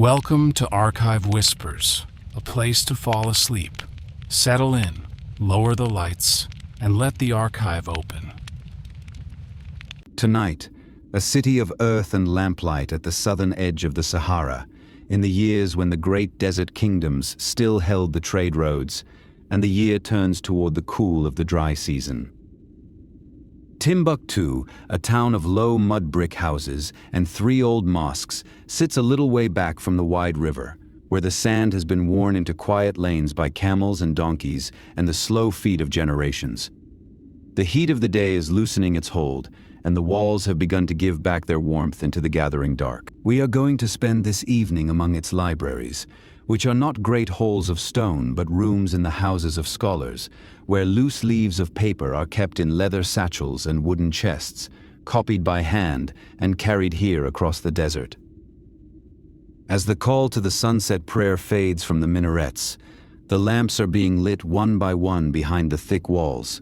Welcome to Archive Whispers, a place to fall asleep. Settle in, lower the lights, and let the archive open. Tonight, a city of earth and lamplight at the southern edge of the Sahara, in the years when the great desert kingdoms still held the trade roads, and the year turns toward the cool of the dry season. Timbuktu, a town of low mud brick houses and 3 old mosques, sits a little way back from the wide river, where the sand has been worn into quiet lanes by camels and donkeys and the slow feet of generations. The heat of the day is loosening its hold, and the walls have begun to give back their warmth into the gathering dark. We are going to spend this evening among its libraries, which are not great halls of stone but rooms in the houses of scholars, where loose leaves of paper are kept in leather satchels and wooden chests, copied by hand and carried here across the desert. As the call to the sunset prayer fades from the minarets, the lamps are being lit one by one behind the thick walls,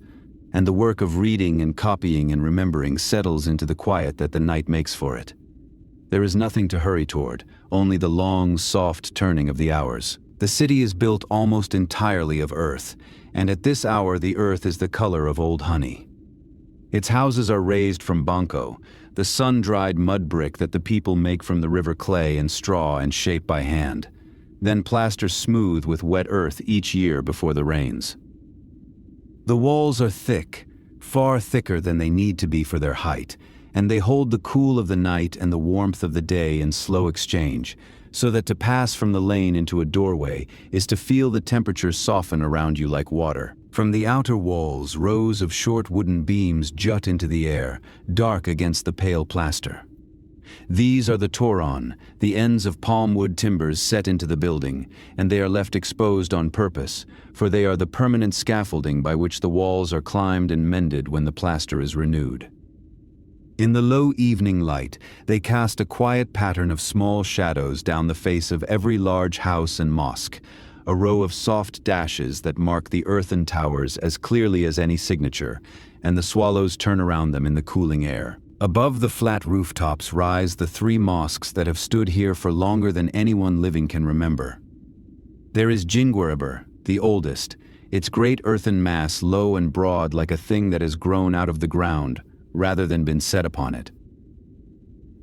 and the work of reading and copying and remembering settles into the quiet that the night makes for it. There is nothing to hurry toward, only the long, soft turning of the hours. The city is built almost entirely of earth, and at this hour the earth is the color of old honey. Its houses are raised from banco, the sun-dried mud brick that the people make from the river clay and straw and shape by hand, then plaster smooth with wet earth each year before the rains. The walls are thick, far thicker than they need to be for their height, and they hold the cool of the night and the warmth of the day in slow exchange, so that to pass from the lane into a doorway is to feel the temperature soften around you like water. From the outer walls, rows of short wooden beams jut into the air, dark against the pale plaster. These are the toron, the ends of palm wood timbers set into the building, and they are left exposed on purpose, for they are the permanent scaffolding by which the walls are climbed and mended when the plaster is renewed. In the low evening light, they cast a quiet pattern of small shadows down the face of every large house and mosque, a row of soft dashes that mark the earthen towers as clearly as any signature, and the swallows turn around them in the cooling air. Above the flat rooftops rise the 3 mosques that have stood here for longer than anyone living can remember. There is Jingwariber, the oldest, its great earthen mass low and broad like a thing that has grown out of the ground, rather than been set upon it.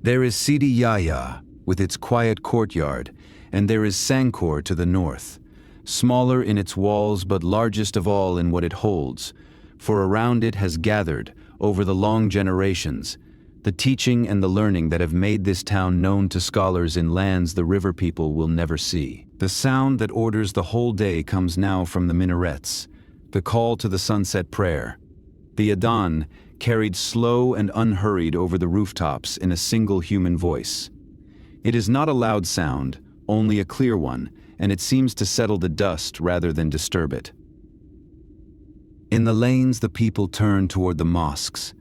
There is Sidi Yahya, with its quiet courtyard, and there is Sankore to the north, smaller in its walls but largest of all in what it holds, for around it has gathered, over the long generations, the teaching and the learning that have made this town known to scholars in lands the river people will never see. The sound that orders the whole day comes now from the minarets, the call to the sunset prayer. The adhan, carried slow and unhurried over the rooftops in a single human voice. It is not a loud sound, only a clear one, and it seems to settle the dust rather than disturb it. In the lanes the people turn toward the mosques,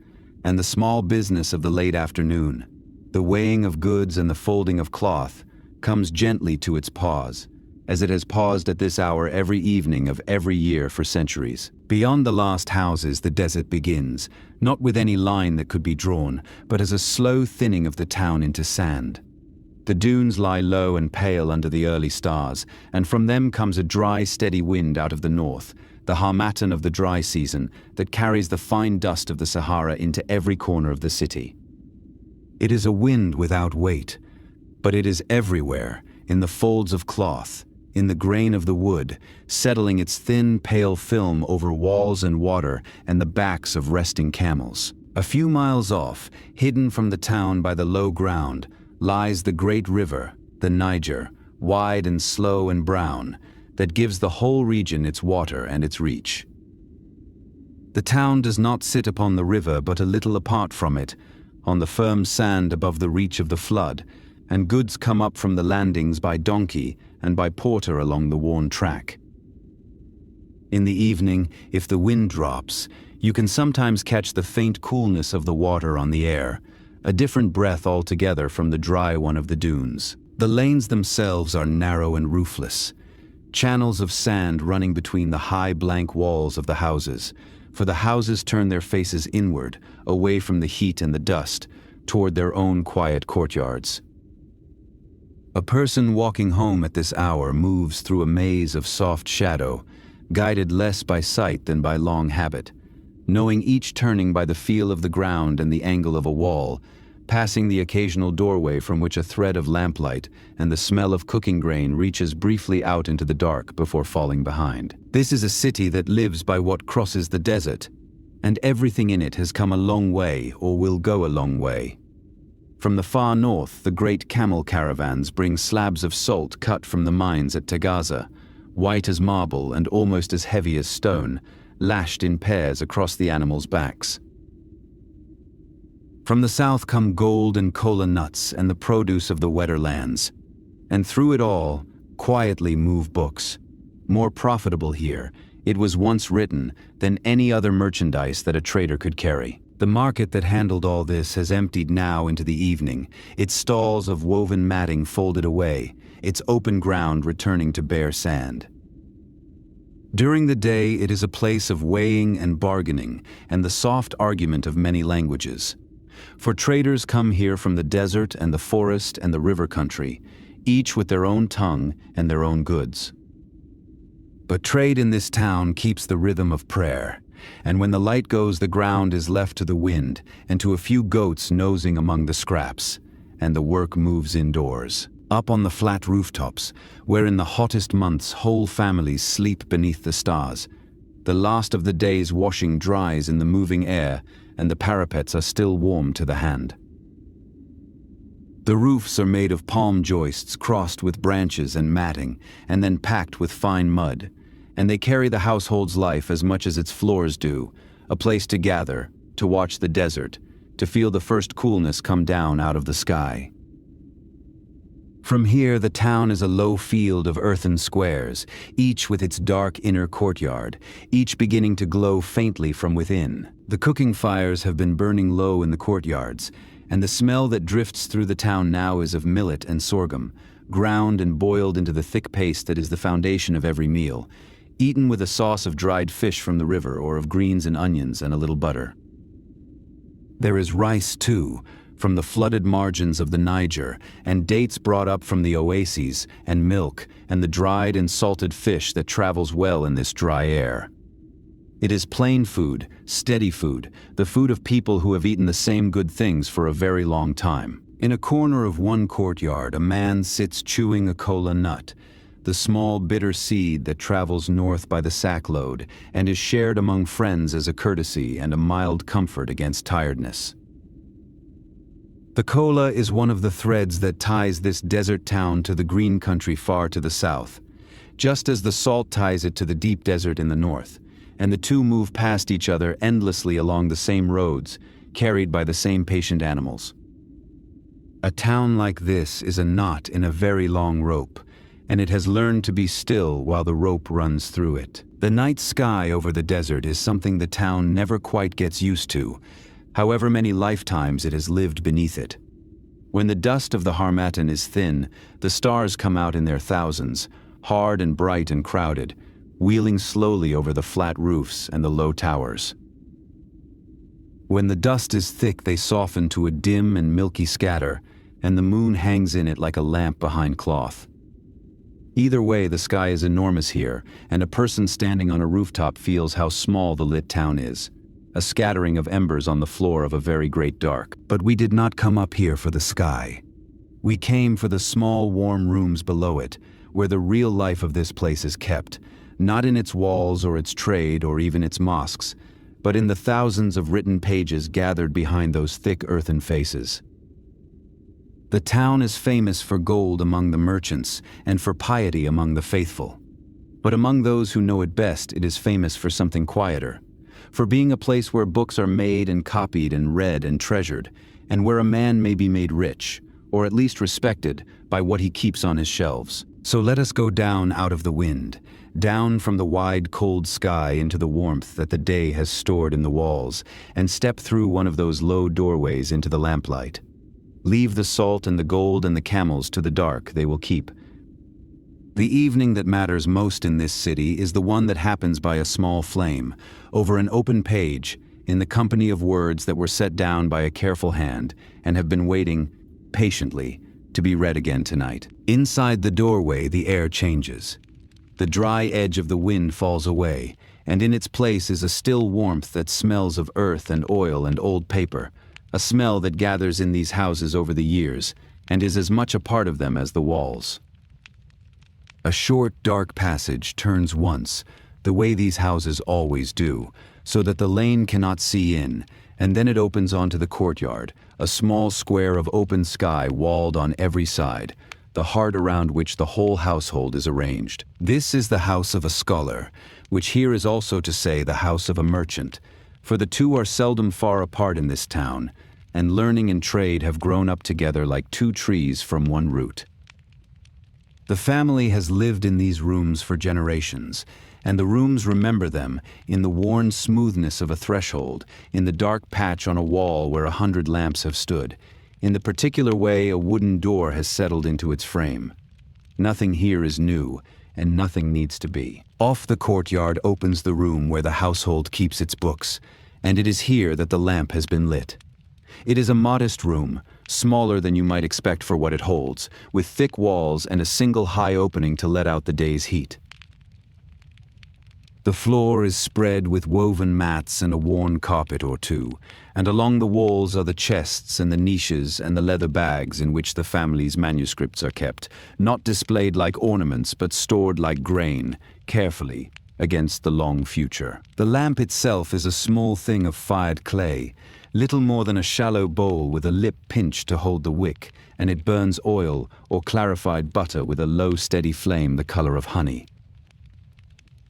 and the small business of the late afternoon, the weighing of goods and the folding of cloth, comes gently to its pause, as it has paused at this hour every evening of every year for centuries. Beyond the last houses the desert begins, not with any line that could be drawn, but as a slow thinning of the town into sand. The dunes lie low and pale under the early stars, and from them comes a dry, steady wind out of the north, the harmattan of the dry season that carries the fine dust of the Sahara into every corner of the city. It is a wind without weight, but it is everywhere, in the folds of cloth, in the grain of the wood, settling its thin, pale film over walls and water and the backs of resting camels. A few miles off, hidden from the town by the low ground, lies the great river, the Niger, wide and slow and brown, that gives the whole region its water and its reach. The town does not sit upon the river but a little apart from it, on the firm sand above the reach of the flood, and goods come up from the landings by donkey and by porter along the worn track. In the evening, if the wind drops, you can sometimes catch the faint coolness of the water on the air, a different breath altogether from the dry one of the dunes. The lanes themselves are narrow and roofless, channels of sand running between the high blank walls of the houses, for the houses turn their faces inward, away from the heat and the dust, toward their own quiet courtyards. A person walking home at this hour moves through a maze of soft shadow, guided less by sight than by long habit, knowing each turning by the feel of the ground and the angle of a wall, passing the occasional doorway from which a thread of lamplight and the smell of cooking grain reaches briefly out into the dark before falling behind. This is a city that lives by what crosses the desert, and everything in it has come a long way or will go a long way. From the far north, the great camel caravans bring slabs of salt cut from the mines at Tagaza, white as marble and almost as heavy as stone, lashed in pairs across the animals' backs. From the south come gold and kola nuts and the produce of the wetter lands. And through it all, quietly move books. More profitable here, it was once written, than any other merchandise that a trader could carry. The market that handled all this has emptied now into the evening, its stalls of woven matting folded away, its open ground returning to bare sand. During the day, it is a place of weighing and bargaining and the soft argument of many languages. For traders come here from the desert and the forest and the river country, each with their own tongue and their own goods. But trade in this town keeps the rhythm of prayer, and when the light goes, the ground is left to the wind and to a few goats nosing among the scraps, and the work moves indoors. Up on the flat rooftops, where in the hottest months whole families sleep beneath the stars, the last of the day's washing dries in the moving air, and the parapets are still warm to the hand. The roofs are made of palm joists crossed with branches and matting, and then packed with fine mud, and they carry the household's life as much as its floors do, a place to gather, to watch the desert, to feel the first coolness come down out of the sky. From here, the town is a low field of earthen squares, each with its dark inner courtyard, each beginning to glow faintly from within. The cooking fires have been burning low in the courtyards, and the smell that drifts through the town now is of millet and sorghum, ground and boiled into the thick paste that is the foundation of every meal, eaten with a sauce of dried fish from the river or of greens and onions and a little butter. There is rice, too, from the flooded margins of the Niger, and dates brought up from the oases, and milk, and the dried and salted fish that travels well in this dry air. It is plain food, steady food, the food of people who have eaten the same good things for a very long time. In a corner of one courtyard, a man sits chewing a kola nut, the small bitter seed that travels north by the sackload and is shared among friends as a courtesy and a mild comfort against tiredness. The kola is one of the threads that ties this desert town to the green country far to the south, just as the salt ties it to the deep desert in the north, and the two move past each other endlessly along the same roads, carried by the same patient animals. A town like this is a knot in a very long rope, and it has learned to be still while the rope runs through it. The night sky over the desert is something the town never quite gets used to, however many lifetimes it has lived beneath it. When the dust of the harmattan is thin, the stars come out in their thousands, hard and bright and crowded, wheeling slowly over the flat roofs and the low towers. When the dust is thick, they soften to a dim and milky scatter, and the moon hangs in it like a lamp behind cloth. Either way, the sky is enormous here, and a person standing on a rooftop feels how small the lit town is, a scattering of embers on the floor of a very great dark. But we did not come up here for the sky. We came for the small, warm rooms below it, where the real life of this place is kept, not in its walls or its trade or even its mosques, but in the thousands of written pages gathered behind those thick earthen faces. The town is famous for gold among the merchants and for piety among the faithful. But among those who know it best, it is famous for something quieter, for being a place where books are made and copied and read and treasured, and where a man may be made rich, or at least respected, by what he keeps on his shelves. So let us go down out of the wind, down from the wide cold sky into the warmth that the day has stored in the walls, and step through one of those low doorways into the lamplight. Leave the salt and the gold and the camels to the dark, they will keep. The evening that matters most in this city is the one that happens by a small flame, over an open page, in the company of words that were set down by a careful hand and have been waiting, patiently, to be read again tonight. Inside the doorway, the air changes. The dry edge of the wind falls away, and in its place is a still warmth that smells of earth and oil and old paper, a smell that gathers in these houses over the years and is as much a part of them as the walls. A short, dark passage turns once, the way these houses always do, so that the lane cannot see in, and then it opens onto the courtyard, a small square of open sky walled on every side, the heart around which the whole household is arranged. This is the house of a scholar, which here is also to say the house of a merchant, for the two are seldom far apart in this town, and learning and trade have grown up together like two trees from one root. The family has lived in these rooms for generations, and the rooms remember them in the worn smoothness of a threshold, in the dark patch on a wall where 100 lamps have stood, in the particular way a wooden door has settled into its frame. Nothing here is new, and nothing needs to be. Off the courtyard opens the room where the household keeps its books, and it is here that the lamp has been lit. It is a modest room, smaller than you might expect for what it holds, with thick walls and a single high opening to let out the day's heat. The floor is spread with woven mats and a worn carpet or two, and along the walls are the chests and the niches and the leather bags in which the family's manuscripts are kept, not displayed like ornaments but stored like grain, carefully, against the long future. The lamp itself is a small thing of fired clay, little more than a shallow bowl with a lip pinch to hold the wick, and it burns oil or clarified butter with a low steady flame the color of honey.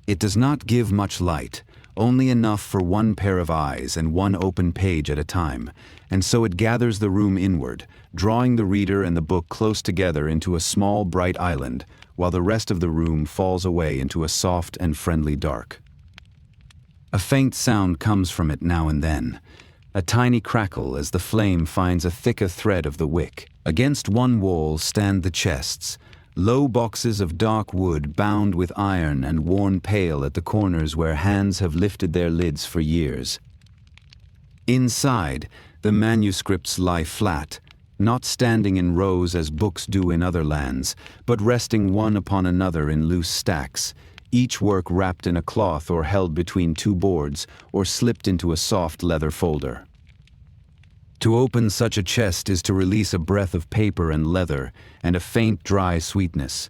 It does not give much light, only enough for one pair of eyes and one open page at a time, and so it gathers the room inward, drawing the reader and the book close together into a small bright island, while the rest of the room falls away into a soft and friendly dark. A faint sound comes from it now and then, a tiny crackle as the flame finds a thicker thread of the wick. Against one wall stand the chests, low boxes of dark wood bound with iron and worn pale at the corners where hands have lifted their lids for years. Inside, the manuscripts lie flat, not standing in rows as books do in other lands, but resting one upon another in loose stacks, each work wrapped in a cloth or held between two boards or slipped into a soft leather folder. To open such a chest is to release a breath of paper and leather and a faint dry sweetness,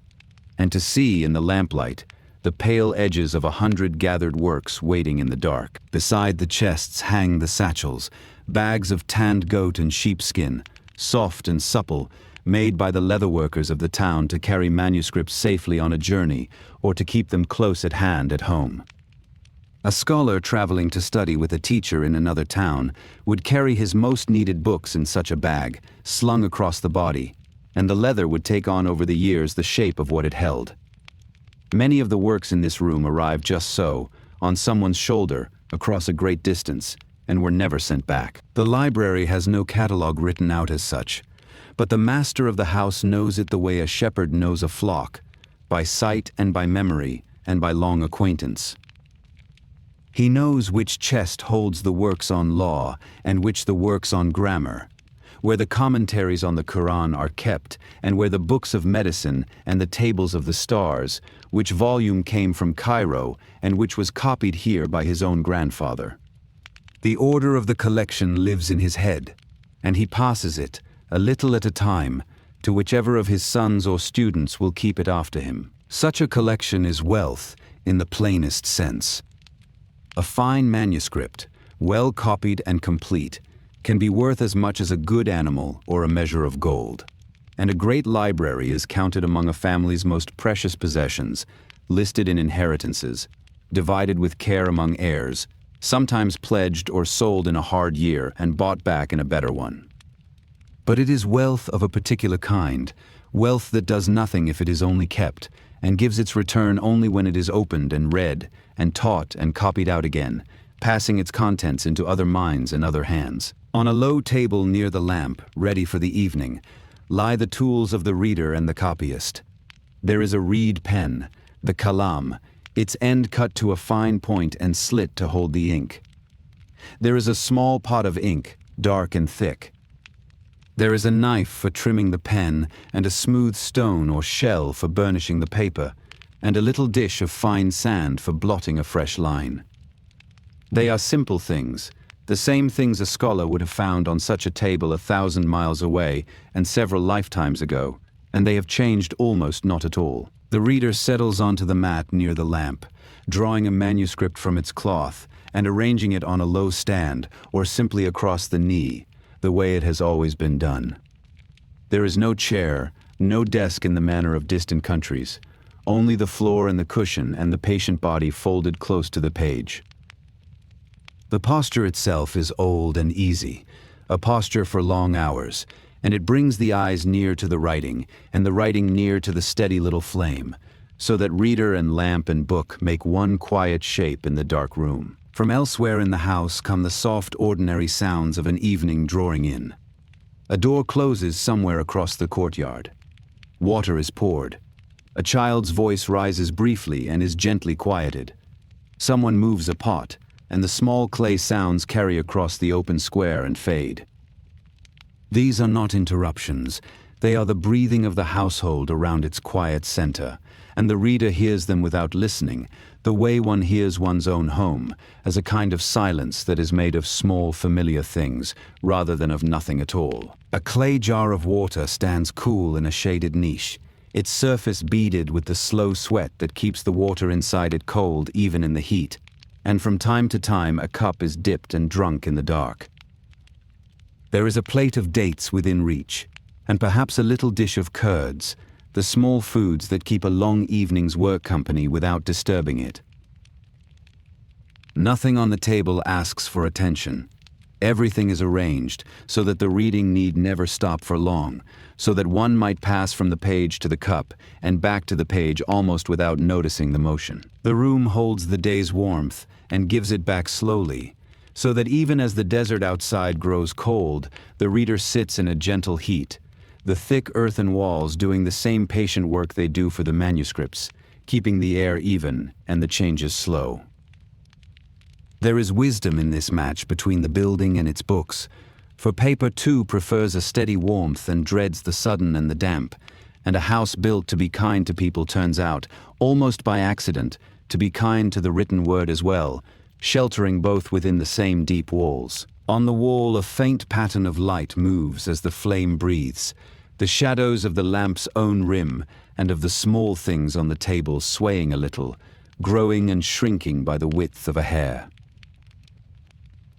and to see in the lamplight the pale edges of 100 gathered works waiting in the dark. Beside the chests hang the satchels, bags of tanned goat and sheepskin, soft and supple, made by the leatherworkers of the town to carry manuscripts safely on a journey or to keep them close at hand at home. A scholar traveling to study with a teacher in another town would carry his most needed books in such a bag, slung across the body, and the leather would take on over the years the shape of what it held. Many of the works in this room arrived just so, on someone's shoulder, across a great distance, and were never sent back. The library has no catalogue written out as such, but the master of the house knows it the way a shepherd knows a flock, by sight and by memory and by long acquaintance. He knows which chest holds the works on law and which the works on grammar, where the commentaries on the Quran are kept and where the books of medicine and the tables of the stars, which volume came from Cairo and which was copied here by his own grandfather. The order of the collection lives in his head, and he passes it, a little at a time, to whichever of his sons or students will keep it after him. Such a collection is wealth in the plainest sense. A fine manuscript, well copied and complete, can be worth as much as a good animal or a measure of gold. And a great library is counted among a family's most precious possessions, listed in inheritances, divided with care among heirs, sometimes pledged or sold in a hard year and bought back in a better one. But it is wealth of a particular kind, wealth that does nothing if it is only kept, and gives its return only when it is opened and read, and taught and copied out again, passing its contents into other minds and other hands. On a low table near the lamp, ready for the evening, lie the tools of the reader and the copyist. There is a reed pen, the kalam, its end cut to a fine point and slit to hold the ink. There is a small pot of ink, dark and thick. There is a knife for trimming the pen, and a smooth stone or shell for burnishing the paper, and a little dish of fine sand for blotting a fresh line. They are simple things, the same things a scholar would have found on such a table 1,000 miles away and several lifetimes ago, and they have changed almost not at all. The reader settles onto the mat near the lamp, drawing a manuscript from its cloth and arranging it on a low stand or simply across the knee, the way it has always been done. There is no chair, no desk in the manner of distant countries, only the floor and the cushion and the patient body folded close to the page. The posture itself is old and easy, a posture for long hours, and it brings the eyes near to the writing, and the writing near to the steady little flame, so that reader and lamp and book make one quiet shape in the dark room. From elsewhere in the house come the soft, ordinary sounds of an evening drawing in. A door closes somewhere across the courtyard. Water is poured. A child's voice rises briefly and is gently quieted. Someone moves a pot, and the small clay sounds carry across the open square and fade. These are not interruptions. They are the breathing of the household around its quiet center, and the reader hears them without listening, the way one hears one's own home, as a kind of silence that is made of small familiar things, rather than of nothing at all. A clay jar of water stands cool in a shaded niche, its surface beaded with the slow sweat that keeps the water inside it cold even in the heat, and from time to time a cup is dipped and drunk in the dark. There is a plate of dates within reach, and perhaps a little dish of curds, the small foods that keep a long evening's work company without disturbing it. Nothing on the table asks for attention. Everything is arranged so that the reading need never stop for long, so that one might pass from the page to the cup and back to the page almost without noticing the motion. The room holds the day's warmth and gives it back slowly, so that even as the desert outside grows cold, the reader sits in a gentle heat, the thick earthen walls doing the same patient work they do for the manuscripts, keeping the air even and the changes slow. There is wisdom in this match between the building and its books, for paper too prefers a steady warmth and dreads the sudden and the damp, and a house built to be kind to people turns out, almost by accident, to be kind to the written word as well, sheltering both within the same deep walls. On the wall a faint pattern of light moves as the flame breathes, the shadows of the lamp's own rim and of the small things on the table swaying a little, growing and shrinking by the width of a hair.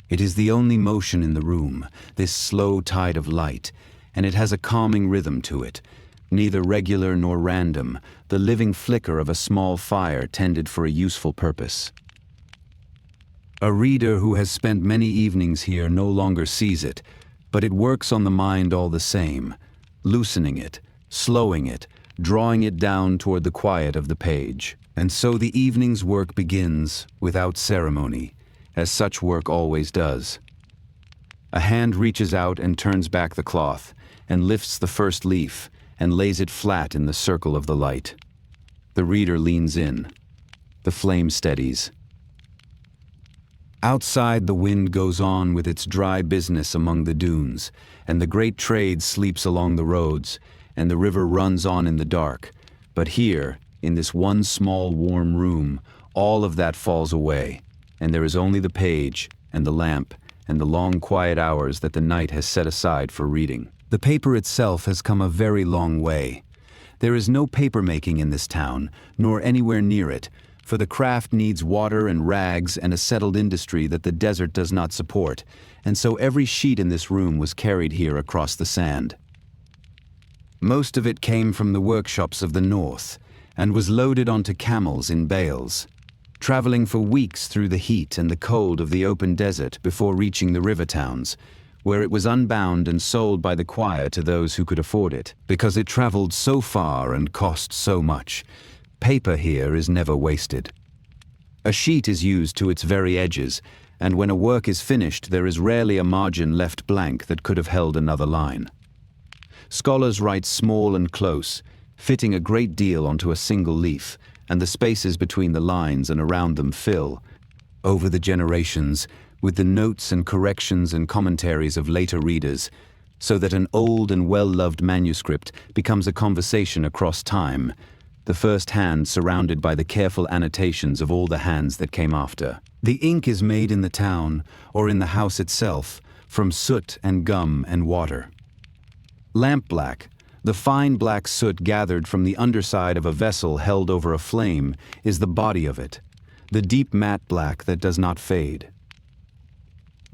It is the only motion in the room, this slow tide of light, and it has a calming rhythm to it, neither regular nor random, the living flicker of a small fire tended for a useful purpose. A reader who has spent many evenings here no longer sees it, but it works on the mind all the same, loosening it, slowing it, drawing it down toward the quiet of the page. And so the evening's work begins, without ceremony, as such work always does. A hand reaches out and turns back the cloth, and lifts the first leaf, and lays it flat in the circle of the light. The reader leans in. The flame steadies. Outside, the wind goes on with its dry business among the dunes, and the great trade sleeps along the roads, and the river runs on in the dark. But here, in this one small warm room, all of that falls away, and there is only the page, and the lamp, and the long quiet hours that the night has set aside for reading. The paper itself has come a very long way. There is no paper-making in this town, nor anywhere near it, for the craft needs water and rags and a settled industry that the desert does not support, and so every sheet in this room was carried here across the sand. Most of it came from the workshops of the north, and was loaded onto camels in bales, traveling for weeks through the heat and the cold of the open desert before reaching the river towns, where it was unbound and sold by the choir to those who could afford it. Because it traveled so far and cost so much, paper here is never wasted. A sheet is used to its very edges, and when a work is finished there is rarely a margin left blank that could have held another line. Scholars write small and close, fitting a great deal onto a single leaf, and the spaces between the lines and around them fill, over the generations, with the notes and corrections and commentaries of later readers, so that an old and well-loved manuscript becomes a conversation across time, the first hand surrounded by the careful annotations of all the hands that came after. The ink is made in the town, or in the house itself, from soot and gum and water. Lampblack, the fine black soot gathered from the underside of a vessel held over a flame, is the body of it, the deep matte black that does not fade.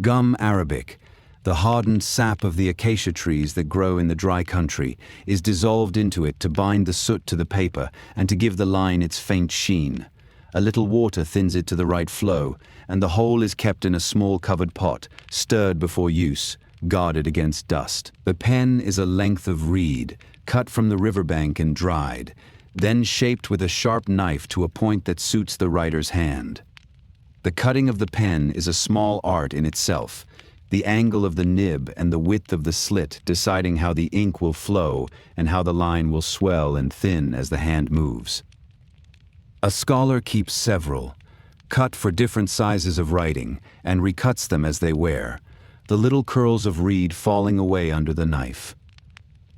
Gum Arabic, the hardened sap of the acacia trees that grow in the dry country, is dissolved into it to bind the soot to the paper and to give the line its faint sheen. A little water thins it to the right flow, and the whole is kept in a small covered pot, stirred before use, guarded against dust. The pen is a length of reed, cut from the riverbank and dried, then shaped with a sharp knife to a point that suits the writer's hand. The cutting of the pen is a small art in itself, the angle of the nib and the width of the slit deciding how the ink will flow and how the line will swell and thin as the hand moves. A scholar keeps several, cut for different sizes of writing, and recuts them as they wear, the little curls of reed falling away under the knife.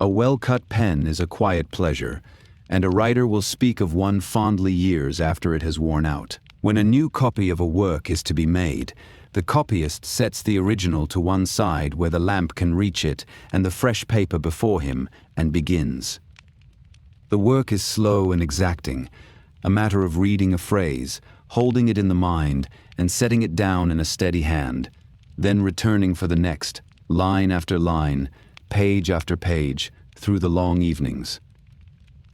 A well-cut pen is a quiet pleasure, and a writer will speak of one fondly years after it has worn out. When a new copy of a work is to be made, the copyist sets the original to one side where the lamp can reach it and the fresh paper before him, and begins. The work is slow and exacting, a matter of reading a phrase, holding it in the mind, and setting it down in a steady hand, then returning for the next, line after line, page after page, through the long evenings.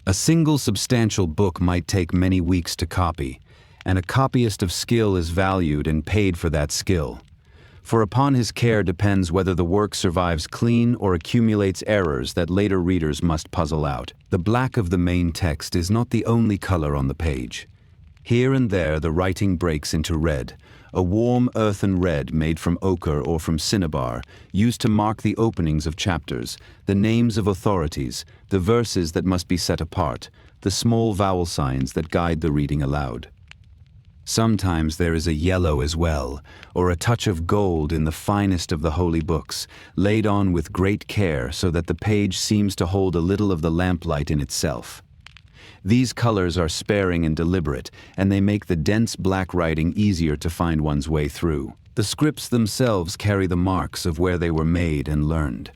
A single substantial book might take many weeks to copy, and a copyist of skill is valued and paid for that skill. For upon his care depends whether the work survives clean or accumulates errors that later readers must puzzle out. The black of the main text is not the only color on the page. Here and there the writing breaks into red, a warm earthen red made from ochre or from cinnabar, used to mark the openings of chapters, the names of authorities, the verses that must be set apart, the small vowel signs that guide the reading aloud. Sometimes there is a yellow as well, or a touch of gold in the finest of the holy books, laid on with great care so that the page seems to hold a little of the lamplight in itself. These colors are sparing and deliberate, and they make the dense black writing easier to find one's way through. The scripts themselves carry the marks of where they were made and learned.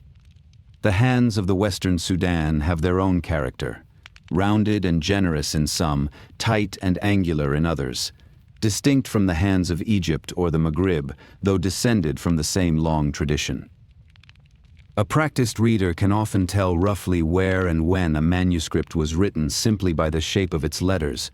The hands of the Western Sudan have their own character, rounded and generous in some, tight and angular in others, distinct from the hands of Egypt or the Maghrib, though descended from the same long tradition. A practiced reader can often tell roughly where and when a manuscript was written simply by the shape of its letters,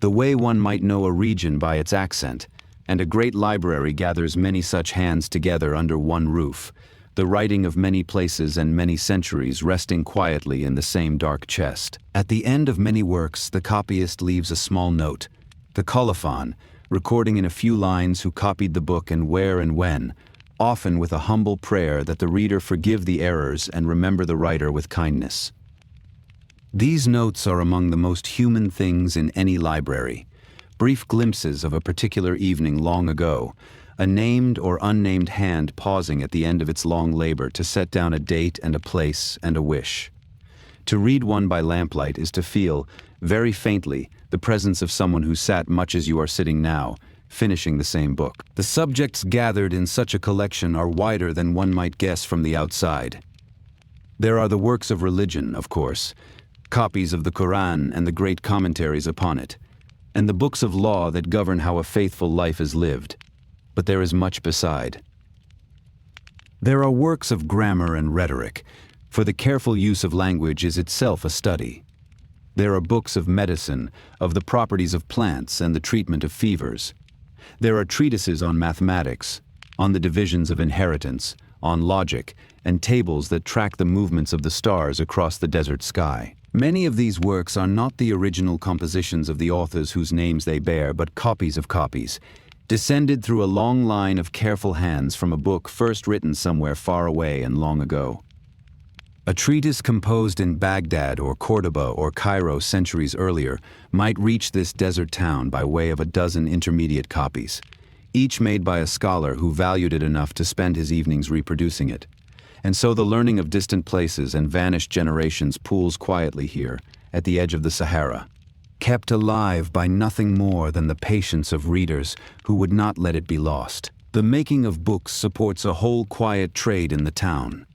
the way one might know a region by its accent, and a great library gathers many such hands together under one roof, the writing of many places and many centuries resting quietly in the same dark chest. At the end of many works, the copyist leaves a small note, the colophon, recording in a few lines who copied the book and where and when, often with a humble prayer that the reader forgive the errors and remember the writer with kindness. These notes are among the most human things in any library, brief glimpses of a particular evening long ago, a named or unnamed hand pausing at the end of its long labor to set down a date and a place and a wish. To read one by lamplight is to feel, very faintly, the presence of someone who sat much as you are sitting now, finishing the same book. The subjects gathered in such a collection are wider than one might guess from the outside. There are the works of religion, of course, copies of the Quran and the great commentaries upon it, and the books of law that govern how a faithful life is lived. But there is much beside. There are works of grammar and rhetoric, for the careful use of language is itself a study. There are books of medicine, of the properties of plants and the treatment of fevers. There are treatises on mathematics, on the divisions of inheritance, on logic, and tables that track the movements of the stars across the desert sky. Many of these works are not the original compositions of the authors whose names they bear, but copies of copies, descended through a long line of careful hands from a book first written somewhere far away and long ago. A treatise composed in Baghdad or Cordoba or Cairo centuries earlier might reach this desert town by way of a dozen intermediate copies, each made by a scholar who valued it enough to spend his evenings reproducing it. And so the learning of distant places and vanished generations pools quietly here, at the edge of the Sahara, kept alive by nothing more than the patience of readers who would not let it be lost. The making of books supports a whole quiet trade in the town.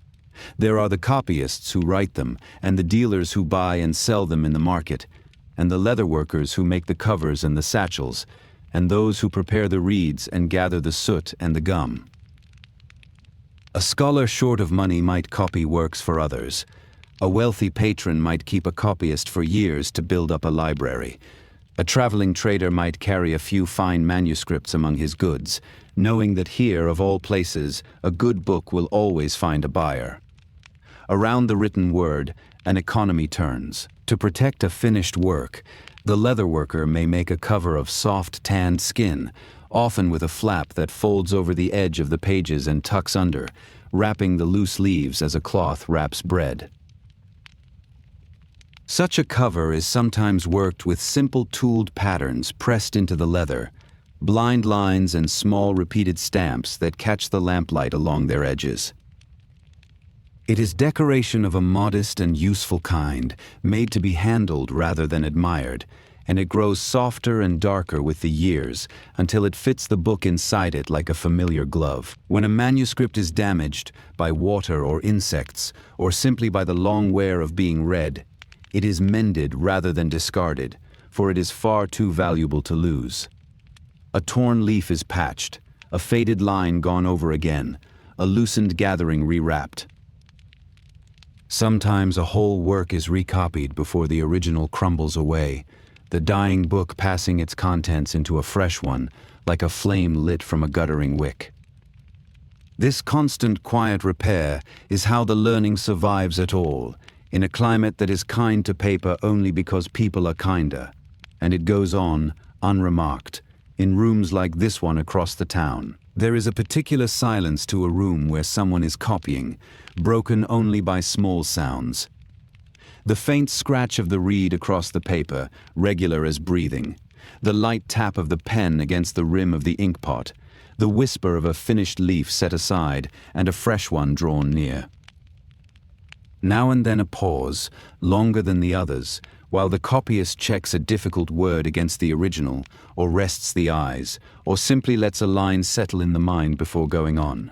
There are the copyists who write them, and the dealers who buy and sell them in the market, and the leatherworkers who make the covers and the satchels, and those who prepare the reeds and gather the soot and the gum. A scholar short of money might copy works for others. A wealthy patron might keep a copyist for years to build up a library. A traveling trader might carry a few fine manuscripts among his goods, knowing that here, of all places, a good book will always find a buyer. Around the written word, an economy turns. To protect a finished work, the leatherworker may make a cover of soft tanned skin, often with a flap that folds over the edge of the pages and tucks under, wrapping the loose leaves as a cloth wraps bread. Such a cover is sometimes worked with simple tooled patterns pressed into the leather, blind lines and small repeated stamps that catch the lamplight along their edges. It is decoration of a modest and useful kind, made to be handled rather than admired, and it grows softer and darker with the years until it fits the book inside it like a familiar glove. When a manuscript is damaged by water or insects, or simply by the long wear of being read, it is mended rather than discarded, for it is far too valuable to lose. A torn leaf is patched, a faded line gone over again, a loosened gathering rewrapped. Sometimes a whole work is recopied before the original crumbles away, the dying book passing its contents into a fresh one, like a flame lit from a guttering wick. This constant quiet repair is how the learning survives at all, in a climate that is kind to paper only because people are kinder, and it goes on, unremarked, in rooms like this one across the town. There is a particular silence to a room where someone is copying, broken only by small sounds. The faint scratch of the reed across the paper, regular as breathing, the light tap of the pen against the rim of the inkpot, the whisper of a finished leaf set aside and a fresh one drawn near. Now and then a pause, longer than the others, while the copyist checks a difficult word against the original, or rests the eyes, or simply lets a line settle in the mind before going on.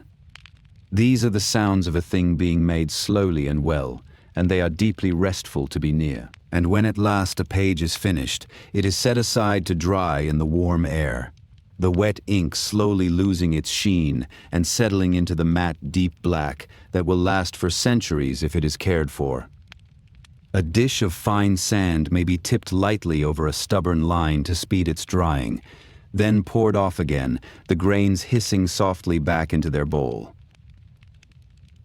These are the sounds of a thing being made slowly and well, and they are deeply restful to be near. And when at last a page is finished, it is set aside to dry in the warm air, the wet ink slowly losing its sheen and settling into the matte deep black that will last for centuries if it is cared for. A dish of fine sand may be tipped lightly over a stubborn line to speed its drying, then poured off again, the grains hissing softly back into their bowl.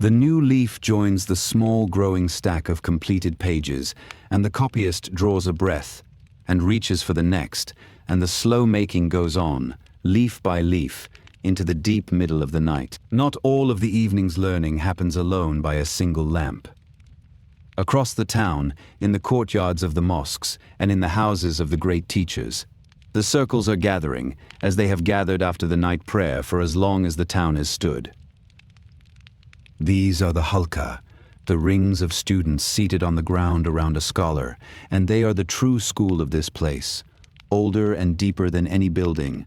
The new leaf joins the small growing stack of completed pages, and the copyist draws a breath, and reaches for the next, and the slow making goes on, leaf by leaf, into the deep middle of the night. Not all of the evening's learning happens alone by a single lamp. Across the town, in the courtyards of the mosques, and in the houses of the great teachers, the circles are gathering, as they have gathered after the night prayer for as long as the town has stood. These are the halqa, the rings of students seated on the ground around a scholar, and they are the true school of this place, older and deeper than any building,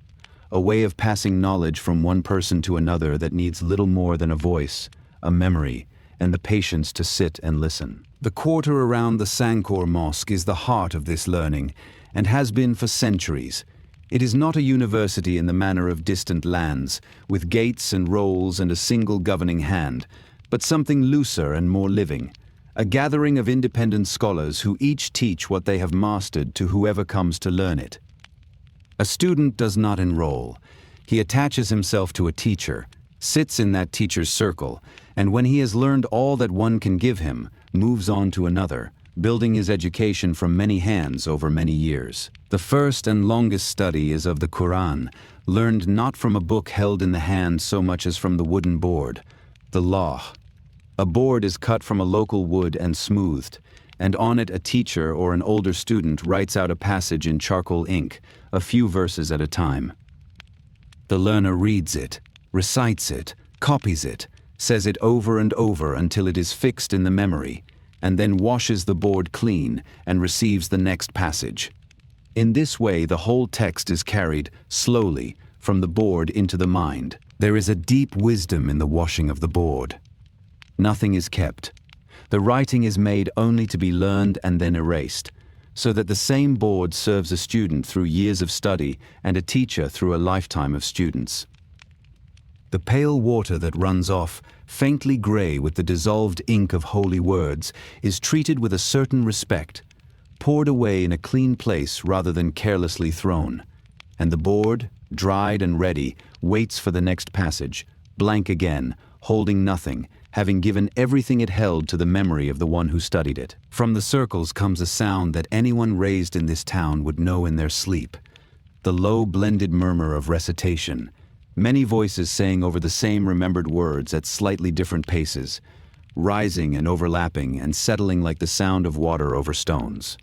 a way of passing knowledge from one person to another that needs little more than a voice, a memory, and the patience to sit and listen. The quarter around the Sankore mosque is the heart of this learning, and has been for centuries. It is not a university in the manner of distant lands, with gates and rolls and a single governing hand, but something looser and more living, a gathering of independent scholars who each teach what they have mastered to whoever comes to learn it. A student does not enroll. He attaches himself to a teacher, sits in that teacher's circle, and when he has learned all that one can give him, moves on to another, building his education from many hands over many years. The first and longest study is of the Quran, learned not from a book held in the hand so much as from the wooden board, the law. A board is cut from a local wood and smoothed, and on it a teacher or an older student writes out a passage in charcoal ink, a few verses at a time. The learner reads it, recites it, copies it, says it over and over until it is fixed in the memory, and then washes the board clean and receives the next passage. In this way, the whole text is carried, slowly, from the board into the mind. There is a deep wisdom in the washing of the board. Nothing is kept. The writing is made only to be learned and then erased, so that the same board serves a student through years of study and a teacher through a lifetime of students. The pale water that runs off, faintly gray with the dissolved ink of holy words, is treated with a certain respect, poured away in a clean place rather than carelessly thrown, and the board, dried and ready, waits for the next passage, blank again, holding nothing, having given everything it held to the memory of the one who studied it. From the circles comes a sound that anyone raised in this town would know in their sleep, the low blended murmur of recitation, many voices saying over the same remembered words at slightly different paces, rising and overlapping and settling like the sound of water over stones.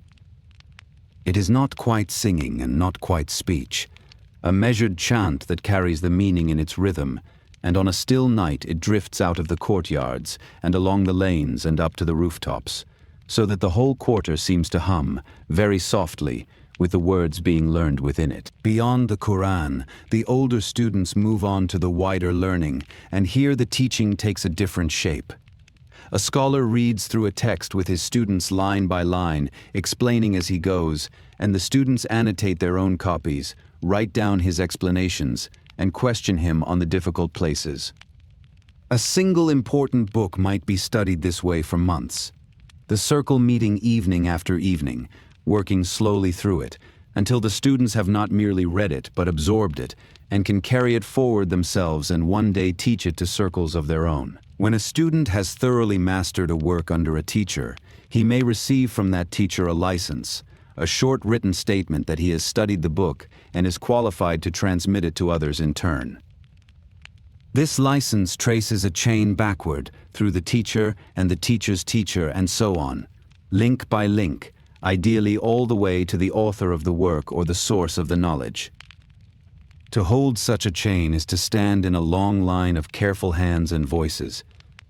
It is not quite singing and not quite speech, a measured chant that carries the meaning in its rhythm, and on a still night it drifts out of the courtyards and along the lanes and up to the rooftops, so that the whole quarter seems to hum, very softly, with the words being learned within it. Beyond the Quran, the older students move on to the wider learning, and here the teaching takes a different shape. A scholar reads through a text with his students line by line, explaining as he goes, and the students annotate their own copies, write down his explanations, and question him on the difficult places. A single important book might be studied this way for months. The circle meeting evening after evening, working slowly through it, until the students have not merely read it but absorbed it, and can carry it forward themselves and one day teach it to circles of their own. When a student has thoroughly mastered a work under a teacher, he may receive from that teacher a license, a short written statement that he has studied the book and is qualified to transmit it to others in turn. This license traces a chain backward through the teacher and the teacher's teacher and so on, link by link, ideally all the way to the author of the work or the source of the knowledge. To hold such a chain is to stand in a long line of careful hands and voices,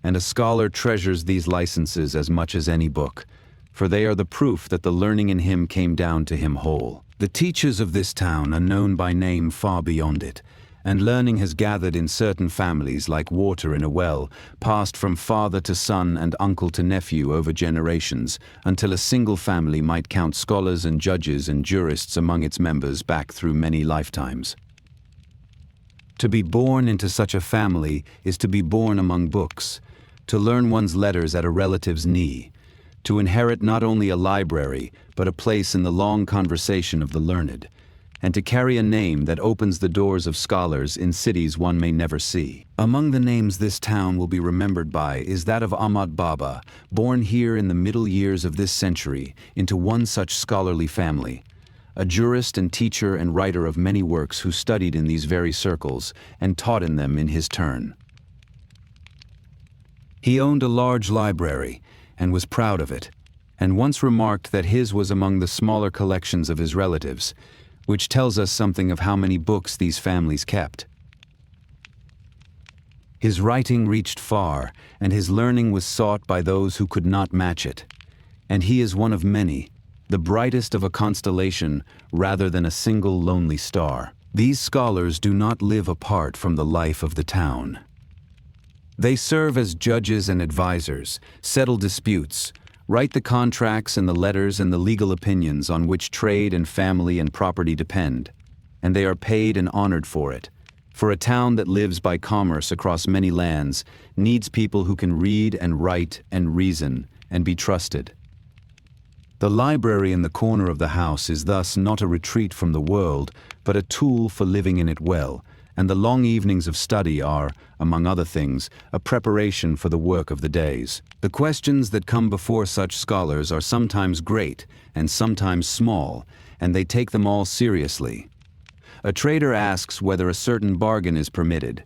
and a scholar treasures these licenses as much as any book, for they are the proof that the learning in him came down to him whole. The teachers of this town are known by name far beyond it, and learning has gathered in certain families like water in a well, passed from father to son and uncle to nephew over generations, until a single family might count scholars and judges and jurists among its members back through many lifetimes. To be born into such a family is to be born among books, to learn one's letters at a relative's knee, to inherit not only a library, but a place in the long conversation of the learned, and to carry a name that opens the doors of scholars in cities one may never see. Among the names this town will be remembered by is that of Ahmad Baba, born here in the middle years of this century into one such scholarly family, a jurist and teacher and writer of many works who studied in these very circles and taught in them in his turn. He owned a large library and was proud of it, and once remarked that his was among the smaller collections of his relatives, which tells us something of how many books these families kept. His writing reached far, and his learning was sought by those who could not match it, and he is one of many, the brightest of a constellation rather than a single lonely star. These scholars do not live apart from the life of the town. They serve as judges and advisors, settle disputes, write the contracts and the letters and the legal opinions on which trade and family and property depend, and they are paid and honored for it. For a town that lives by commerce across many lands needs people who can read and write and reason and be trusted. The library in the corner of the house is thus not a retreat from the world, but a tool for living in it well, and the long evenings of study are, among other things, a preparation for the work of the days. The questions that come before such scholars are sometimes great and sometimes small, and they take them all seriously. A trader asks whether a certain bargain is permitted.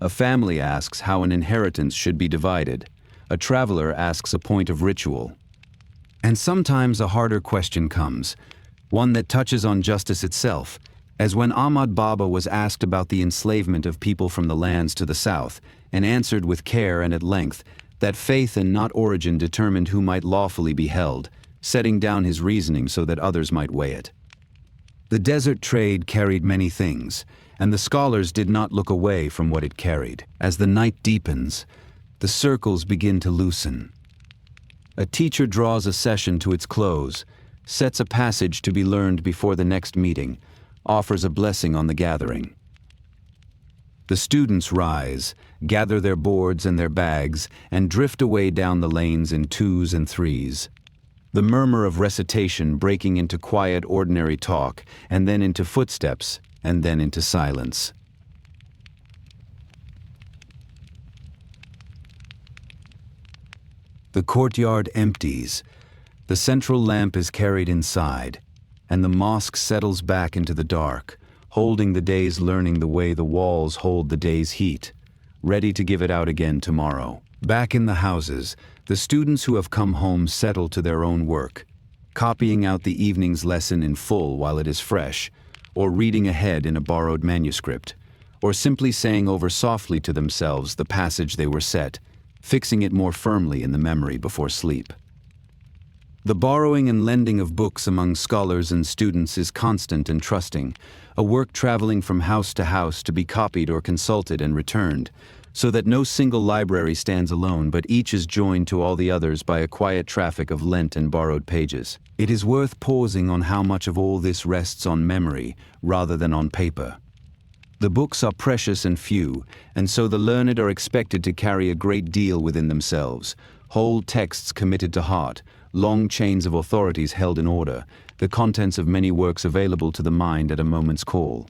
A family asks how an inheritance should be divided. A traveler asks a point of ritual. And sometimes a harder question comes, one that touches on justice itself, As when Ahmad Baba was asked about the enslavement of people from the lands to the south, and answered with care and at length that faith and not origin determined who might lawfully be held, setting down his reasoning so that others might weigh it. The desert trade carried many things, and the scholars did not look away from what it carried. As the night deepens, the circles begin to loosen. A teacher draws a session to its close, sets a passage to be learned before the next meeting, offers a blessing on the gathering. The students rise, gather their boards and their bags, and drift away down the lanes in twos and threes. The murmur of recitation breaking into quiet, ordinary talk, and then into footsteps, and then into silence. The courtyard empties. The central lamp is carried inside, and the mosque settles back into the dark, holding the day's learning the way the walls hold the day's heat, ready to give it out again tomorrow. Back in the houses, the students who have come home settle to their own work, copying out the evening's lesson in full while it is fresh, or reading ahead in a borrowed manuscript, or simply saying over softly to themselves the passage they were set, fixing it more firmly in the memory before sleep. The borrowing and lending of books among scholars and students is constant and trusting, a work traveling from house to be copied or consulted and returned, so that no single library stands alone, but each is joined to all the others by a quiet traffic of lent and borrowed pages. It is worth pausing on how much of all this rests on memory rather than on paper. The books are precious and few, and so the learned are expected to carry a great deal within themselves, whole texts committed to heart, long chains of authorities held in order, the contents of many works available to the mind at a moment's call.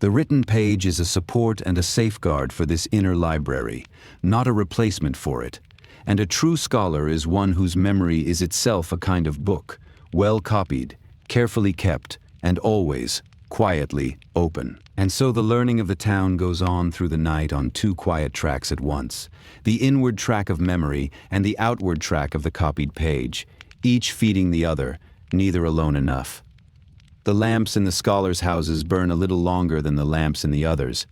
The written page is a support and a safeguard for this inner library, not a replacement for it, and a true scholar is one whose memory is itself a kind of book, well copied, carefully kept, and always, quietly, open. And so the learning of the town goes on through the night on two quiet tracks at once, the inward track of memory and the outward track of the copied page, each feeding the other, neither alone enough. The lamps in the scholars' houses burn a little longer than the lamps in the others,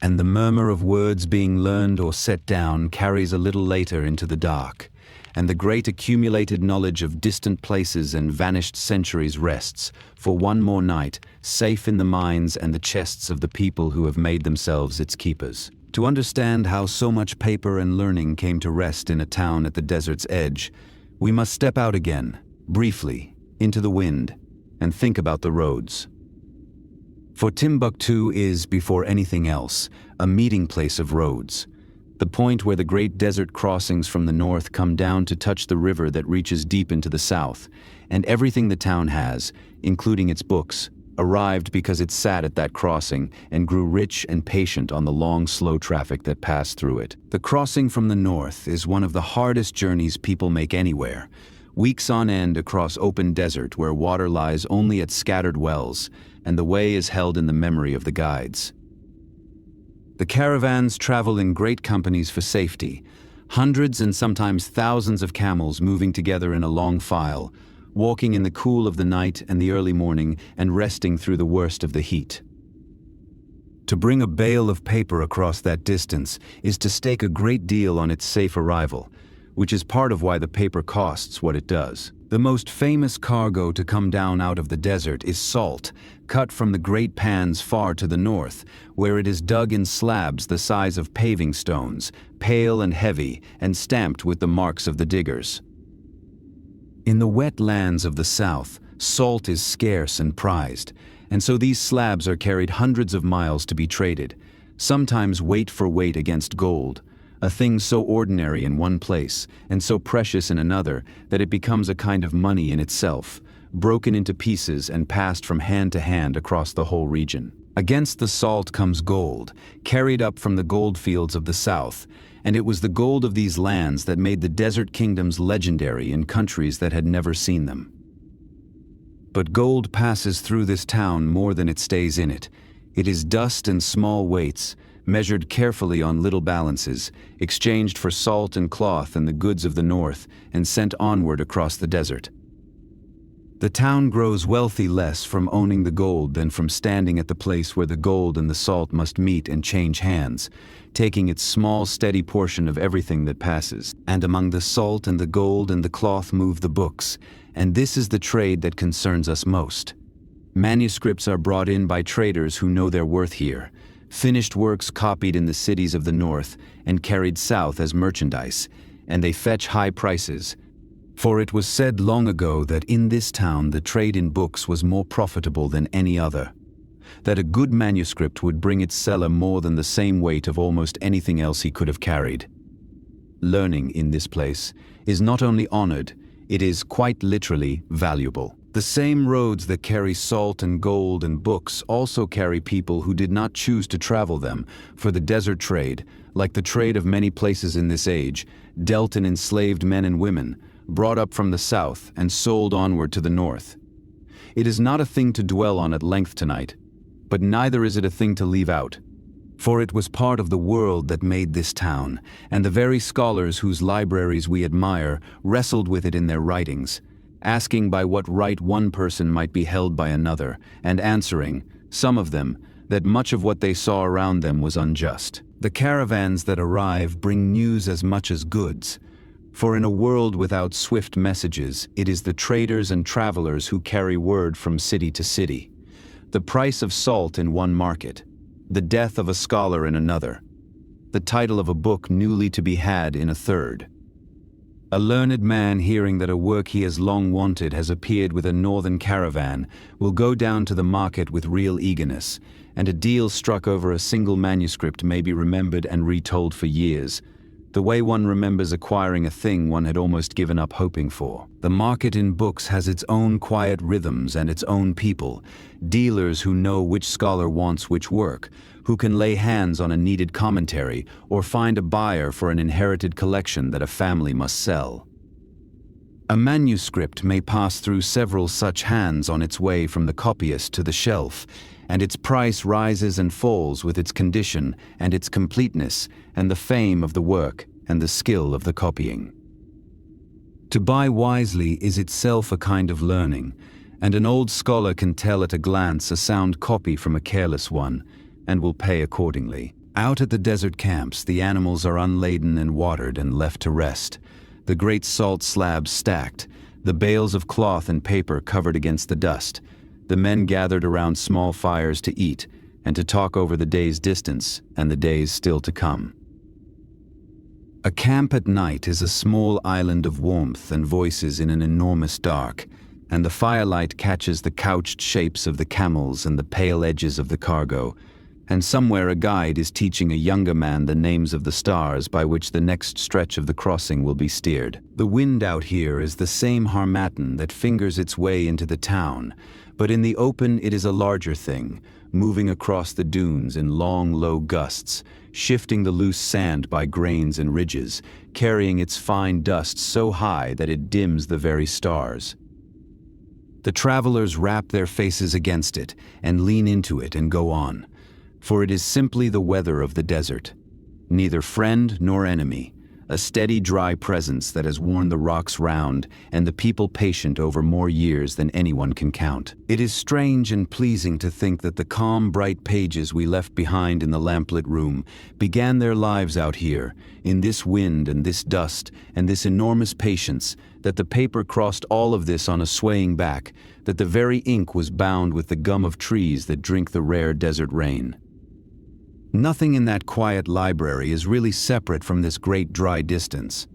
and the murmur of words being learned or set down carries a little later into the dark, and the great accumulated knowledge of distant places and vanished centuries rests, for one more night, safe in the minds and the chests of the people who have made themselves its keepers. To understand how so much paper and learning came to rest in a town at the desert's edge, we must step out again, briefly, into the wind, and think about the roads. For Timbuktu is, before anything else, a meeting place of roads, the point where the great desert crossings from the north come down to touch the river that reaches deep into the south, and everything the town has, including its books, arrived because it sat at that crossing and grew rich and patient on the long, slow traffic that passed through it. The crossing from the north is one of the hardest journeys people make anywhere, weeks on end across open desert where water lies only at scattered wells, and the way is held in the memory of the guides. The caravans travel in great companies for safety, hundreds and sometimes thousands of camels moving together in a long file, walking in the cool of the night and the early morning and resting through the worst of the heat. To bring a bale of paper across that distance is to stake a great deal on its safe arrival, which is part of why the paper costs what it does. The most famous cargo to come down out of the desert is salt, cut from the great pans far to the north, where it is dug in slabs the size of paving stones, pale and heavy, and stamped with the marks of the diggers. In the wet lands of the south, salt is scarce and prized, and so these slabs are carried hundreds of miles to be traded, sometimes weight for weight against gold, a thing so ordinary in one place and so precious in another that it becomes a kind of money in itself, broken into pieces and passed from hand to hand across the whole region. Against the salt comes gold, carried up from the gold fields of the south, and it was the gold of these lands that made the desert kingdoms legendary in countries that had never seen them. But gold passes through this town more than it stays in it. It is dust and small weights, measured carefully on little balances, exchanged for salt and cloth and the goods of the north, and sent onward across the desert. The town grows wealthy less from owning the gold than from standing at the place where the gold and the salt must meet and change hands, taking its small, steady portion of everything that passes. And among the salt and the gold and the cloth move the books, and this is the trade that concerns us most. Manuscripts are brought in by traders who know their worth here, finished works copied in the cities of the north and carried south as merchandise, and they fetch high prices. For it was said long ago that in this town the trade in books was more profitable than any other, that a good manuscript would bring its seller more than the same weight of almost anything else he could have carried. Learning in this place is not only honored, it is quite literally valuable. The same roads that carry salt and gold and books also carry people who did not choose to travel them, for the desert trade, like the trade of many places in this age, dealt in enslaved men and women, brought up from the south and sold onward to the north. It is not a thing to dwell on at length tonight, but neither is it a thing to leave out. For it was part of the world that made this town, and the very scholars whose libraries we admire wrestled with it in their writings, asking by what right one person might be held by another, and answering, some of them, that much of what they saw around them was unjust. The caravans that arrive bring news as much as goods, for in a world without swift messages, it is the traders and travelers who carry word from city to city. The price of salt in one market, the death of a scholar in another, the title of a book newly to be had in a third. A learned man hearing that a work he has long wanted has appeared with a northern caravan will go down to the market with real eagerness, and a deal struck over a single manuscript may be remembered and retold for years, the way one remembers acquiring a thing one had almost given up hoping for. The market in books has its own quiet rhythms and its own people, dealers who know which scholar wants which work, who can lay hands on a needed commentary or find a buyer for an inherited collection that a family must sell. A manuscript may pass through several such hands on its way from the copyist to the shelf, and its price rises and falls with its condition and its completeness and the fame of the work and the skill of the copying. To buy wisely is itself a kind of learning, and an old scholar can tell at a glance a sound copy from a careless one, and will pay accordingly. Out at the desert camps, the animals are unladen and watered and left to rest, the great salt slabs stacked, the bales of cloth and paper covered against the dust, the men gathered around small fires to eat and to talk over the day's distance and the days still to come. A camp at night is a small island of warmth and voices in an enormous dark, and the firelight catches the couched shapes of the camels and the pale edges of the cargo, and somewhere a guide is teaching a younger man the names of the stars by which the next stretch of the crossing will be steered. The wind out here is the same harmattan that fingers its way into the town, but in the open it is a larger thing, moving across the dunes in long, low gusts, shifting the loose sand by grains and ridges, carrying its fine dust so high that it dims the very stars. The travelers wrap their faces against it and lean into it and go on, for it is simply the weather of the desert, neither friend nor enemy, a steady dry presence that has worn the rocks round and the people patient over more years than anyone can count. It is strange and pleasing to think that the calm, bright pages we left behind in the lamplit room began their lives out here, in this wind and this dust and this enormous patience, that the paper crossed all of this on a swaying back, that the very ink was bound with the gum of trees that drink the rare desert rain. Nothing in that quiet library is really separate from this great dry distance.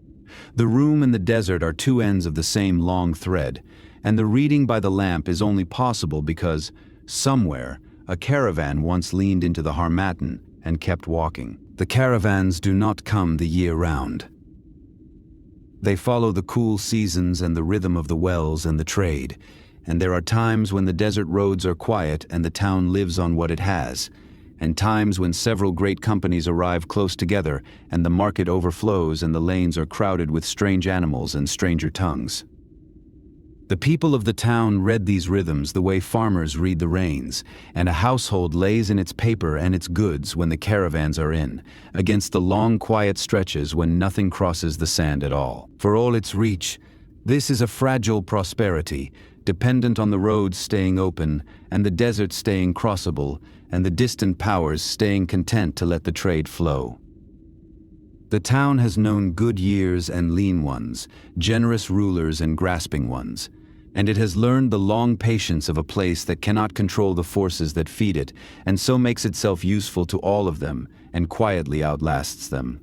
The room and the desert are two ends of the same long thread, and the reading by the lamp is only possible because, somewhere, a caravan once leaned into the harmattan and kept walking. The caravans do not come the year round. They follow the cool seasons and the rhythm of the wells and the trade, and there are times when the desert roads are quiet and the town lives on what it has, and times when several great companies arrive close together and the market overflows and the lanes are crowded with strange animals and stranger tongues. The people of the town read these rhythms the way farmers read the rains, and a household lays in its paper and its goods when the caravans are in, against the long quiet stretches when nothing crosses the sand at all. For all its reach, this is a fragile prosperity, dependent on the roads staying open and the desert staying crossable and the distant powers staying content to let the trade flow. The town has known good years and lean ones, generous rulers and grasping ones, and it has learned the long patience of a place that cannot control the forces that feed it, and so makes itself useful to all of them and quietly outlasts them.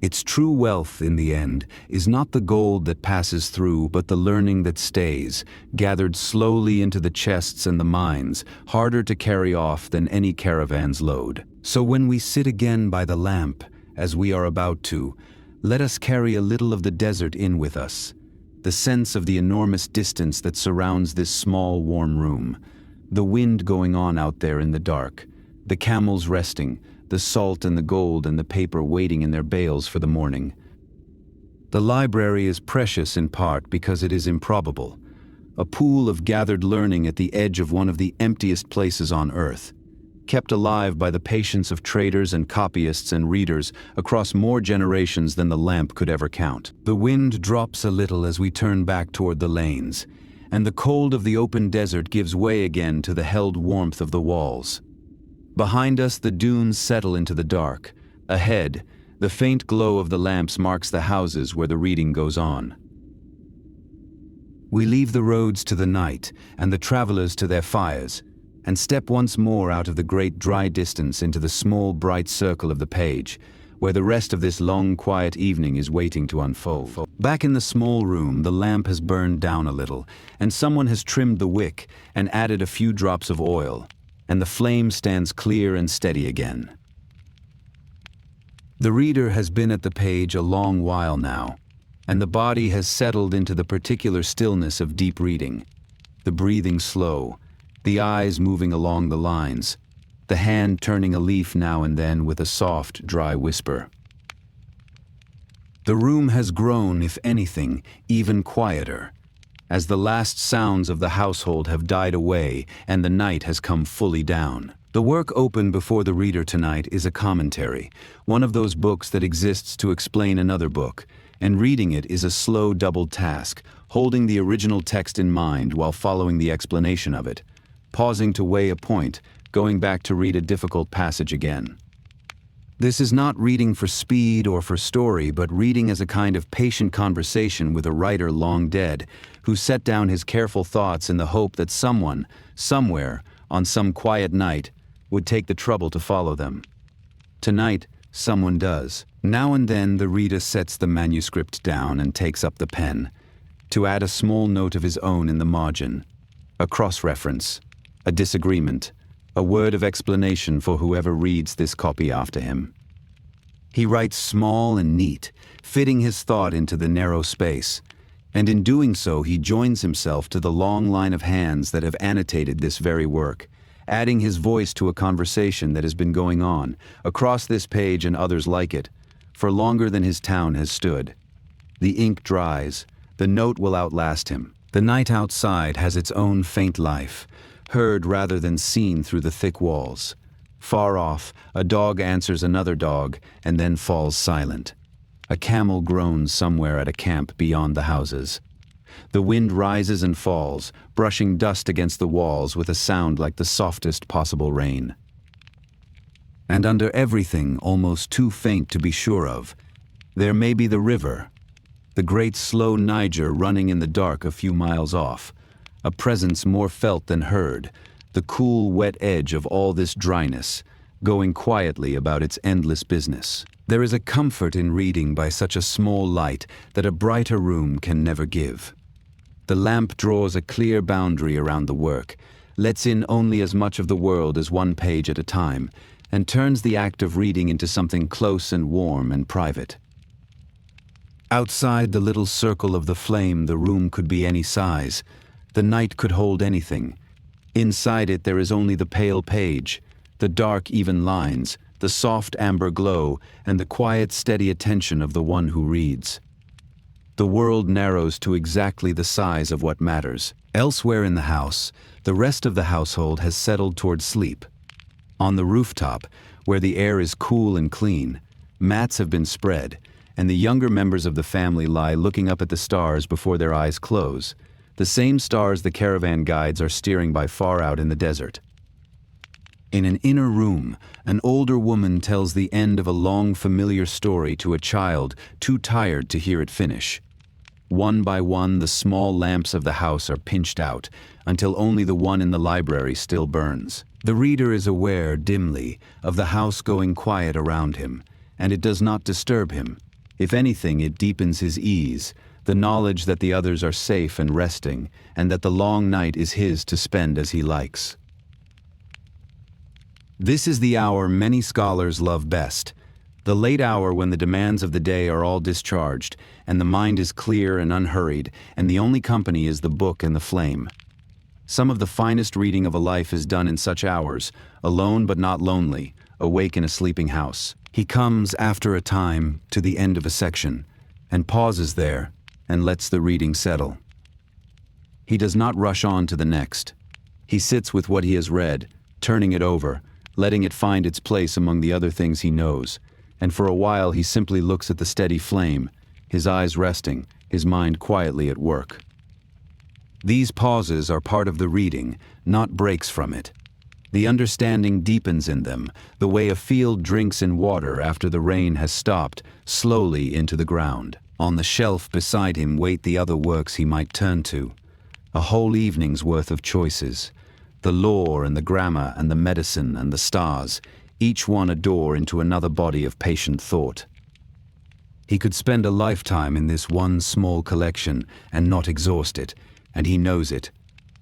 Its true wealth, in the end, is not the gold that passes through, but the learning that stays, gathered slowly into the chests and the mines, harder to carry off than any caravan's load. So when we sit again by the lamp, as we are about to, let us carry a little of the desert in with us, the sense of the enormous distance that surrounds this small, warm room, the wind going on out there in the dark, the camels resting, the salt and the gold and the paper waiting in their bales for the morning. The library is precious in part because it is improbable, a pool of gathered learning at the edge of one of the emptiest places on earth, kept alive by the patience of traders and copyists and readers across more generations than the lamp could ever count. The wind drops a little as we turn back toward the lanes, and the cold of the open desert gives way again to the held warmth of the walls. Behind us, the dunes settle into the dark. Ahead, the faint glow of the lamps marks the houses where the reading goes on. We leave the roads to the night and the travelers to their fires, and step once more out of the great dry distance into the small bright circle of the page, where the rest of this long quiet evening is waiting to unfold. Back in the small room, the lamp has burned down a little, and someone has trimmed the wick and added a few drops of oil, and the flame stands clear and steady again. The reader has been at the page a long while now, and the body has settled into the particular stillness of deep reading, the breathing slow, the eyes moving along the lines, the hand turning a leaf now and then with a soft, dry whisper. The room has grown, if anything, even quieter, as the last sounds of the household have died away and the night has come fully down. The work open before the reader tonight is a commentary, one of those books that exists to explain another book, and reading it is a slow double task, holding the original text in mind while following the explanation of it, pausing to weigh a point, going back to read a difficult passage again. This is not reading for speed or for story, but reading as a kind of patient conversation with a writer long dead, who set down his careful thoughts in the hope that someone, somewhere, on some quiet night, would take the trouble to follow them. Tonight, someone does. Now and then the reader sets the manuscript down and takes up the pen, to add a small note of his own in the margin, a cross-reference, a disagreement, a word of explanation for whoever reads this copy after him. He writes small and neat, fitting his thought into the narrow space, and in doing so he joins himself to the long line of hands that have annotated this very work, adding his voice to a conversation that has been going on, across this page and others like it, for longer than his town has stood. The ink dries, the note will outlast him. The night outside has its own faint life, heard rather than seen through the thick walls. Far off, a dog answers another dog and then falls silent. A camel groans somewhere at a camp beyond the houses. The wind rises and falls, brushing dust against the walls with a sound like the softest possible rain. And under everything, almost too faint to be sure of, there may be the river, the great slow Niger running in the dark a few miles off, a presence more felt than heard, the cool, wet edge of all this dryness, going quietly about its endless business. There is a comfort in reading by such a small light that a brighter room can never give. The lamp draws a clear boundary around the work, lets in only as much of the world as one page at a time, and turns the act of reading into something close and warm and private. Outside the little circle of the flame, the room could be any size. The night could hold anything. Inside it there is only the pale page, the dark even lines, the soft amber glow, and the quiet steady attention of the one who reads. The world narrows to exactly the size of what matters. Elsewhere in the house, the rest of the household has settled toward sleep. On the rooftop, where the air is cool and clean, mats have been spread, and the younger members of the family lie looking up at the stars before their eyes close, the same stars the caravan guides are steering by far out in the desert. In an inner room, an older woman tells the end of a long familiar story to a child too tired to hear it finish. One by one, the small lamps of the house are pinched out, until only the one in the library still burns. The reader is aware, dimly, of the house going quiet around him, and it does not disturb him. If anything, it deepens his ease, the knowledge that the others are safe and resting, and that the long night is his to spend as he likes. This is the hour many scholars love best, the late hour when the demands of the day are all discharged, and the mind is clear and unhurried, and the only company is the book and the flame. Some of the finest reading of a life is done in such hours, alone but not lonely, awake in a sleeping house. He comes, after a time, to the end of a section, and pauses there, and lets the reading settle. He does not rush on to the next. He sits with what he has read, turning it over, letting it find its place among the other things he knows, and for a while he simply looks at the steady flame, his eyes resting, his mind quietly at work. These pauses are part of the reading, not breaks from it. The understanding deepens in them, the way a field drinks in water after the rain has stopped, slowly into the ground. On the shelf beside him wait the other works he might turn to, a whole evening's worth of choices, the lore and the grammar and the medicine and the stars, each one a door into another body of patient thought. He could spend a lifetime in this one small collection and not exhaust it, and he knows it,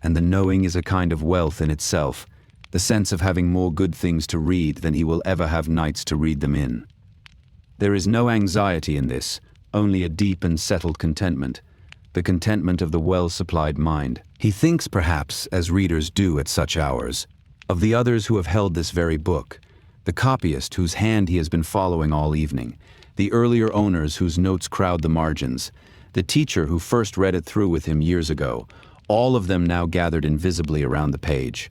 and the knowing is a kind of wealth in itself, the sense of having more good things to read than he will ever have nights to read them in. There is no anxiety in this, only a deep and settled contentment, the contentment of the well-supplied mind. He thinks, perhaps, as readers do at such hours, of the others who have held this very book, the copyist whose hand he has been following all evening, the earlier owners whose notes crowd the margins, the teacher who first read it through with him years ago, all of them now gathered invisibly around the page.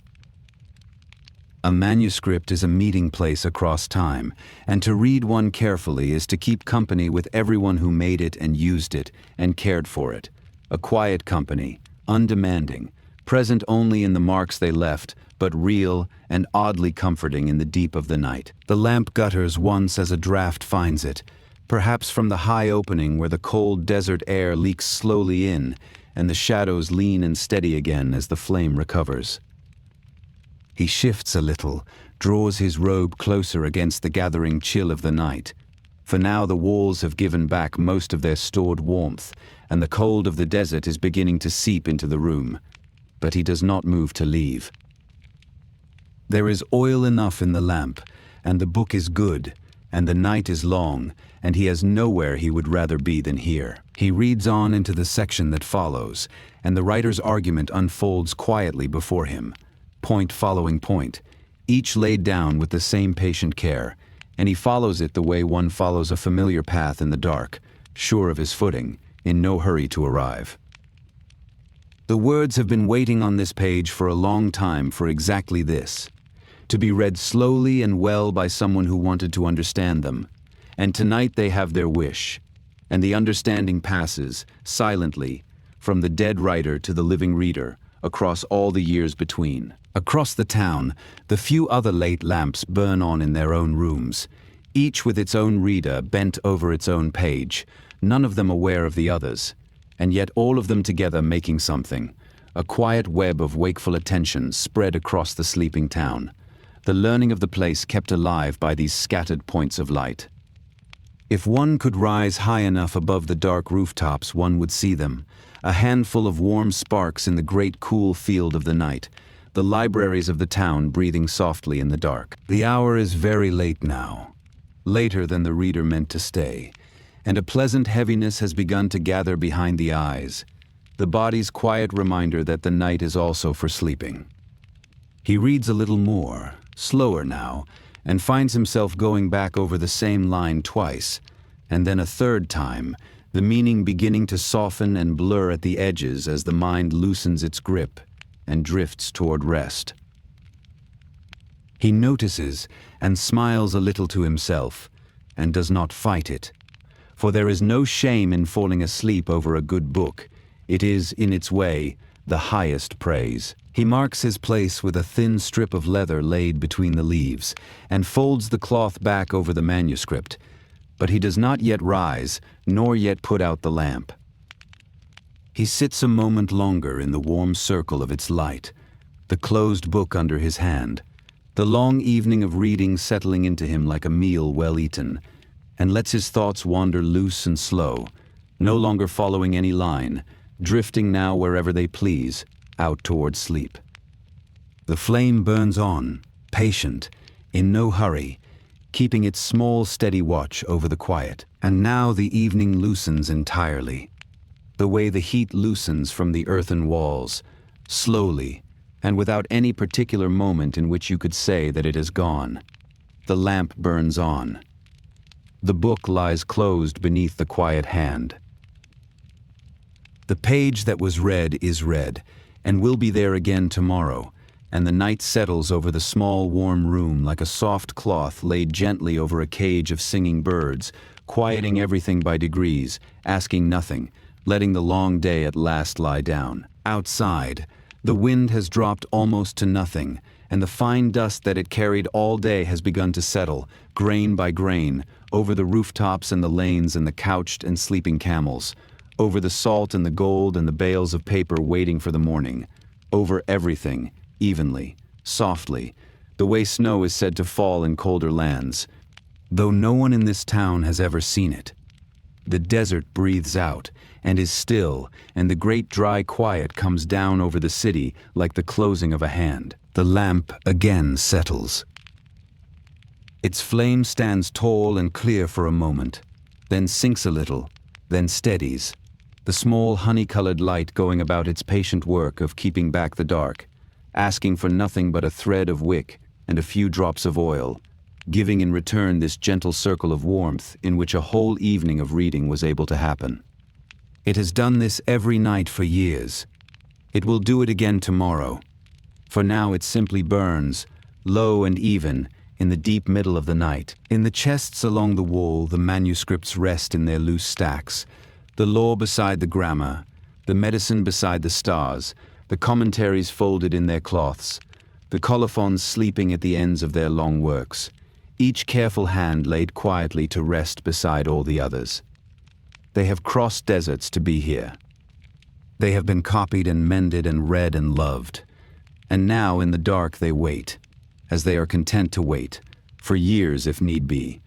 A manuscript is a meeting place across time, and to read one carefully is to keep company with everyone who made it and used it and cared for it. A quiet company, undemanding, present only in the marks they left, but real and oddly comforting in the deep of the night. The lamp gutters once as a draught finds it, perhaps from the high opening where the cold desert air leaks slowly in, and the shadows lean and steady again as the flame recovers. He shifts a little, draws his robe closer against the gathering chill of the night. For now the walls have given back most of their stored warmth, and the cold of the desert is beginning to seep into the room. But he does not move to leave. There is oil enough in the lamp, and the book is good, and the night is long, and he has nowhere he would rather be than here. He reads on into the section that follows, and the writer's argument unfolds quietly before him, point following point, each laid down with the same patient care, and he follows it the way one follows a familiar path in the dark, sure of his footing, in no hurry to arrive. The words have been waiting on this page for a long time for exactly this, to be read slowly and well by someone who wanted to understand them, and tonight they have their wish, and the understanding passes, silently, from the dead writer to the living reader, across all the years between. Across the town, the few other late lamps burn on in their own rooms, each with its own reader bent over its own page, none of them aware of the others, and yet all of them together making something, a quiet web of wakeful attention spread across the sleeping town, the learning of the place kept alive by these scattered points of light. If one could rise high enough above the dark rooftops, one would see them, a handful of warm sparks in the great cool field of the night, the libraries of the town breathing softly in the dark. The hour is very late now, later than the reader meant to stay, and a pleasant heaviness has begun to gather behind the eyes, the body's quiet reminder that the night is also for sleeping. He reads a little more, slower now, and finds himself going back over the same line twice, and then a third time, the meaning beginning to soften and blur at the edges as the mind loosens its grip and drifts toward rest. He notices and smiles a little to himself, and does not fight it, for there is no shame in falling asleep over a good book It is, in its way, the highest praise. He marks his place with a thin strip of leather laid between the leaves, and folds the cloth back over the manuscript. But he does not yet rise, nor yet put out the lamp. He sits a moment longer in the warm circle of its light, the closed book under his hand, the long evening of reading settling into him like a meal well eaten, and lets his thoughts wander loose and slow, no longer following any line, drifting now wherever they please, out toward sleep. The flame burns on, patient, in no hurry, keeping its small steady watch over the quiet. And now the evening loosens entirely, the way the heat loosens from the earthen walls, slowly, and without any particular moment in which you could say that it has gone. The lamp burns on. The book lies closed beneath the quiet hand. The page that was read is read, and will be there again tomorrow, and the night settles over the small warm room like a soft cloth laid gently over a cage of singing birds, quieting everything by degrees, asking nothing, letting the long day at last lie down. Outside, the wind has dropped almost to nothing, and the fine dust that it carried all day has begun to settle, grain by grain, over the rooftops and the lanes and the couched and sleeping camels, over the salt and the gold and the bales of paper waiting for the morning, over everything, evenly, softly, the way snow is said to fall in colder lands, though no one in this town has ever seen it. The desert breathes out and is still, and the great dry quiet comes down over the city like the closing of a hand. The lamp again settles. Its flame stands tall and clear for a moment, then sinks a little, then steadies, the small honey-colored light going about its patient work of keeping back the dark, asking for nothing but a thread of wick and a few drops of oil, giving in return this gentle circle of warmth in which a whole evening of reading was able to happen. It has done this every night for years. It will do it again tomorrow. For now it simply burns, low and even, in the deep middle of the night. In the chests along the wall, the manuscripts rest in their loose stacks, the law beside the grammar, the medicine beside the stars, the commentaries folded in their cloths, the colophons sleeping at the ends of their long works, each careful hand laid quietly to rest beside all the others. They have crossed deserts to be here. They have been copied and mended and read and loved. And now in the dark they wait, as they are content to wait, for years if need be,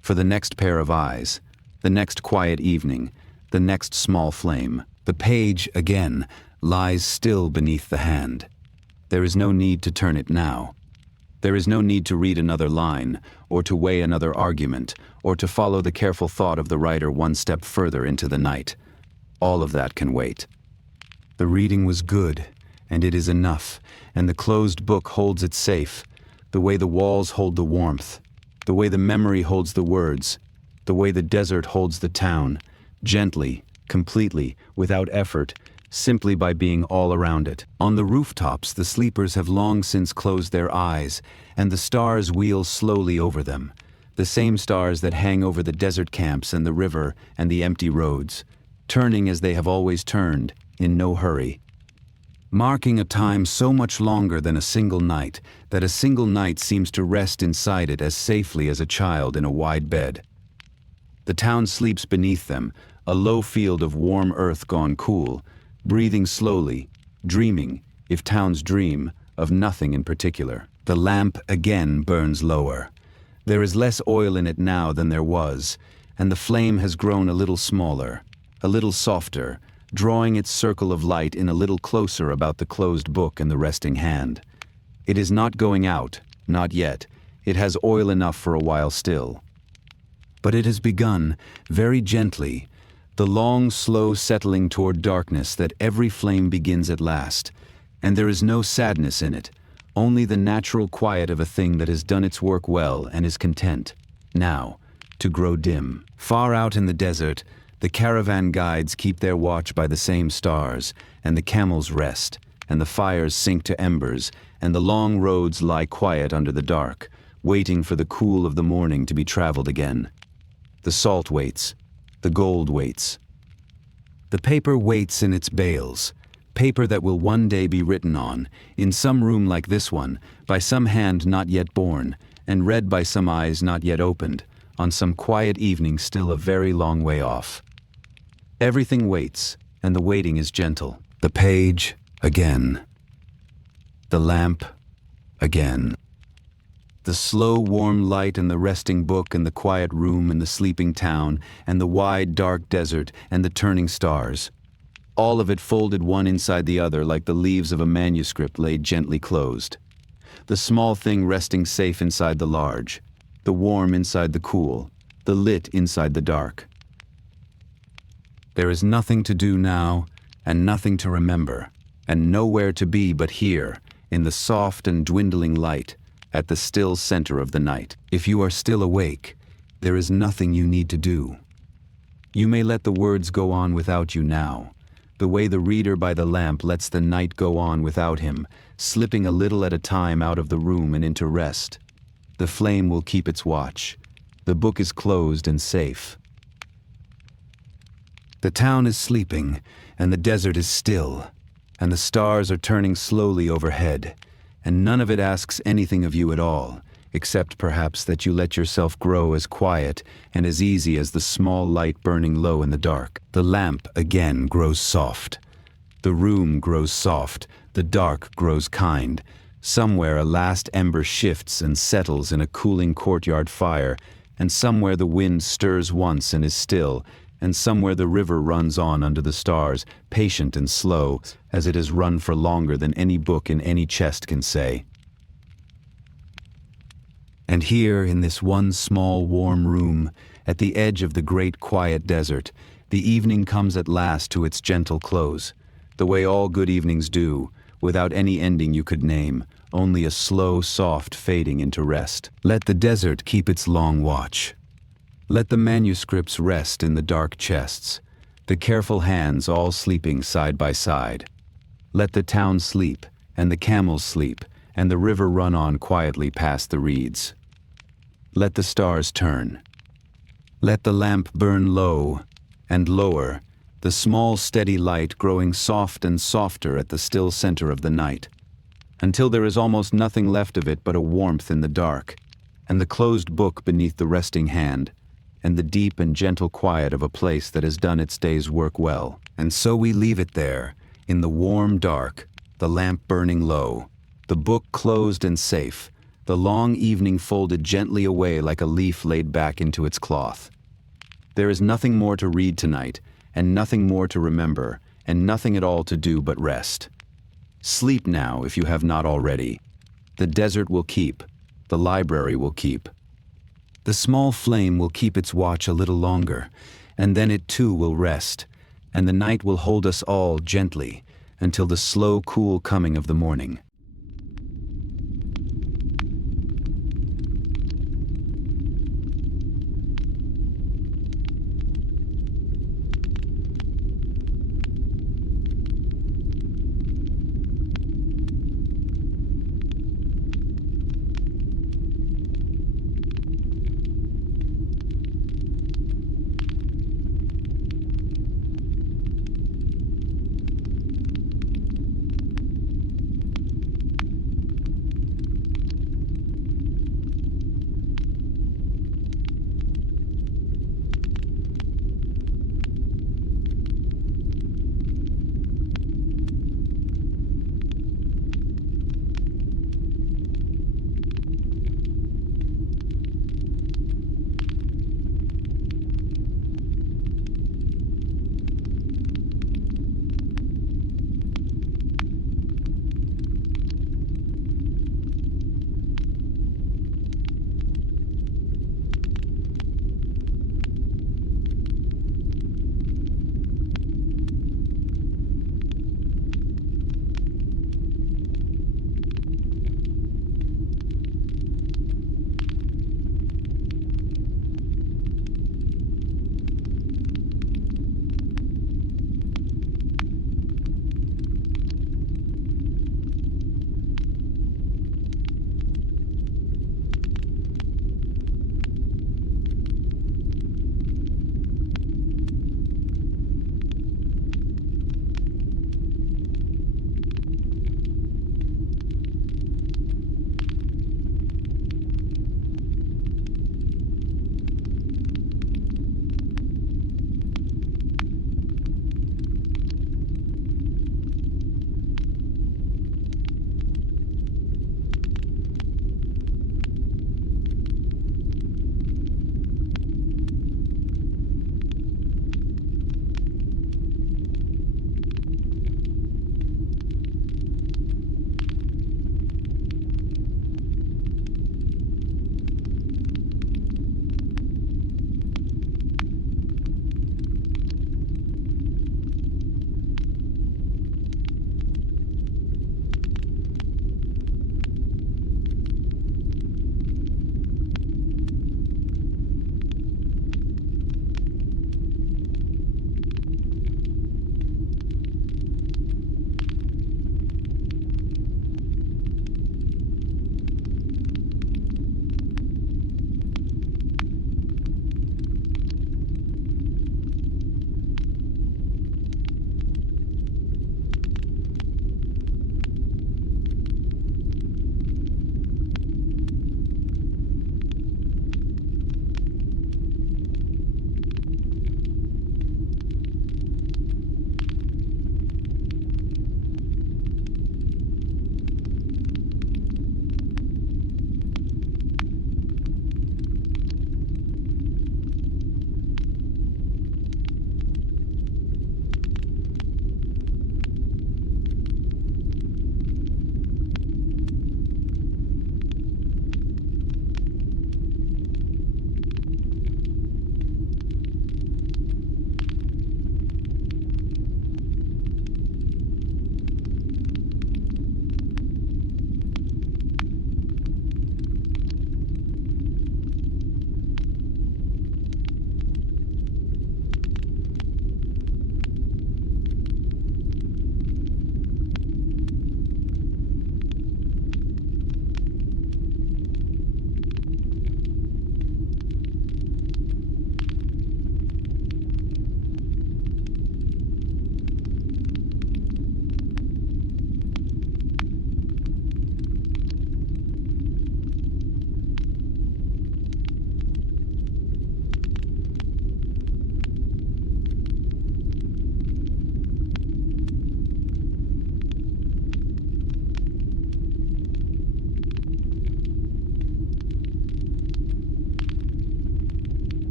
for the next pair of eyes, the next quiet evening, the next small flame. The page, again, lies still beneath the hand. There is no need to turn it now. There is no need to read another line, or to weigh another argument, or to follow the careful thought of the writer one step further into the night. All of that can wait. The reading was good, and it is enough, and the closed book holds it safe, the way the walls hold the warmth, the way the memory holds the words, the way the desert holds the town, gently, completely, without effort, simply by being all around it. On the rooftops, the sleepers have long since closed their eyes, and the stars wheel slowly over them, the same stars that hang over the desert camps and the river and the empty roads, turning as they have always turned, in no hurry, marking a time so much longer than a single night that a single night seems to rest inside it as safely as a child in a wide bed. The town sleeps beneath them, a low field of warm earth gone cool, breathing slowly, dreaming, if towns dream, of nothing in particular. The lamp again burns lower. There is less oil in it now than there was, and the flame has grown a little smaller, a little softer, drawing its circle of light in a little closer about the closed book and the resting hand. It is not going out, not yet. It has oil enough for a while still. But it has begun, very gently, the long, slow settling toward darkness that every flame begins at last, and there is no sadness in it, only the natural quiet of a thing that has done its work well and is content, now, to grow dim. Far out in the desert, the caravan guides keep their watch by the same stars, and the camels rest, and the fires sink to embers, and the long roads lie quiet under the dark, waiting for the cool of the morning to be traveled again. The salt waits, the gold waits. The paper waits in its bales, paper that will one day be written on, in some room like this one, by some hand not yet born, and read by some eyes not yet opened, on some quiet evening still a very long way off. Everything waits, and the waiting is gentle. The page, again. The lamp, again. The slow, warm light and the resting book and the quiet room and the sleeping town and the wide, dark desert and the turning stars. All of it folded one inside the other like the leaves of a manuscript laid gently closed. The small thing resting safe inside the large, the warm inside the cool, the lit inside the dark. There is nothing to do now, and nothing to remember, and nowhere to be but here, in the soft and dwindling light, at the still center of the night. If you are still awake, there is nothing you need to do. You may let the words go on without you now, the way the reader by the lamp lets the night go on without him, slipping a little at a time out of the room and into rest. The flame will keep its watch. The book is closed and safe. The town is sleeping, and the desert is still, and the stars are turning slowly overhead, and none of it asks anything of you at all, except perhaps that you let yourself grow as quiet and as easy as the small light burning low in the dark. The lamp again grows soft. The room grows soft, the dark grows kind. Somewhere a last ember shifts and settles in a cooling courtyard fire, and somewhere the wind stirs once and is still, and somewhere the river runs on under the stars, patient and slow, as it has run for longer than any book in any chest can say. And here, in this one small warm room, at the edge of the great quiet desert, the evening comes at last to its gentle close, the way all good evenings do, without any ending you could name, only a slow, soft fading into rest. Let the desert keep its long watch. Let the manuscripts rest in the dark chests, the careful hands all sleeping side by side. Let the town sleep, and the camels sleep, and the river run on quietly past the reeds. Let the stars turn. Let the lamp burn low and lower, the small steady light growing soft and softer at the still center of the night, until there is almost nothing left of it but a warmth in the dark, and the closed book beneath the resting hand, and the deep and gentle quiet of a place that has done its day's work well. And so we leave it there, in the warm dark, the lamp burning low, the book closed and safe, the long evening folded gently away like a leaf laid back into its cloth. There is nothing more to read tonight, and nothing more to remember, and nothing at all to do but rest. Sleep now if you have not already. The desert will keep, the library will keep. The small flame will keep its watch a little longer, and then it too will rest, and the night will hold us all gently until the slow, cool coming of the morning.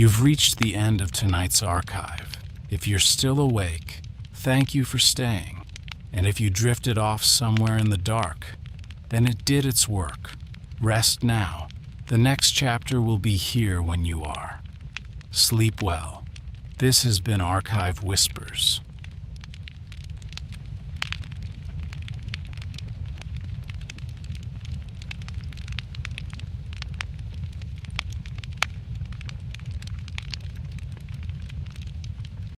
You've reached the end of tonight's archive. If you're still awake, thank you for staying. And if you drifted off somewhere in the dark, then it did its work. Rest now. The next chapter will be here when you are. Sleep well. This has been Archive Whispers.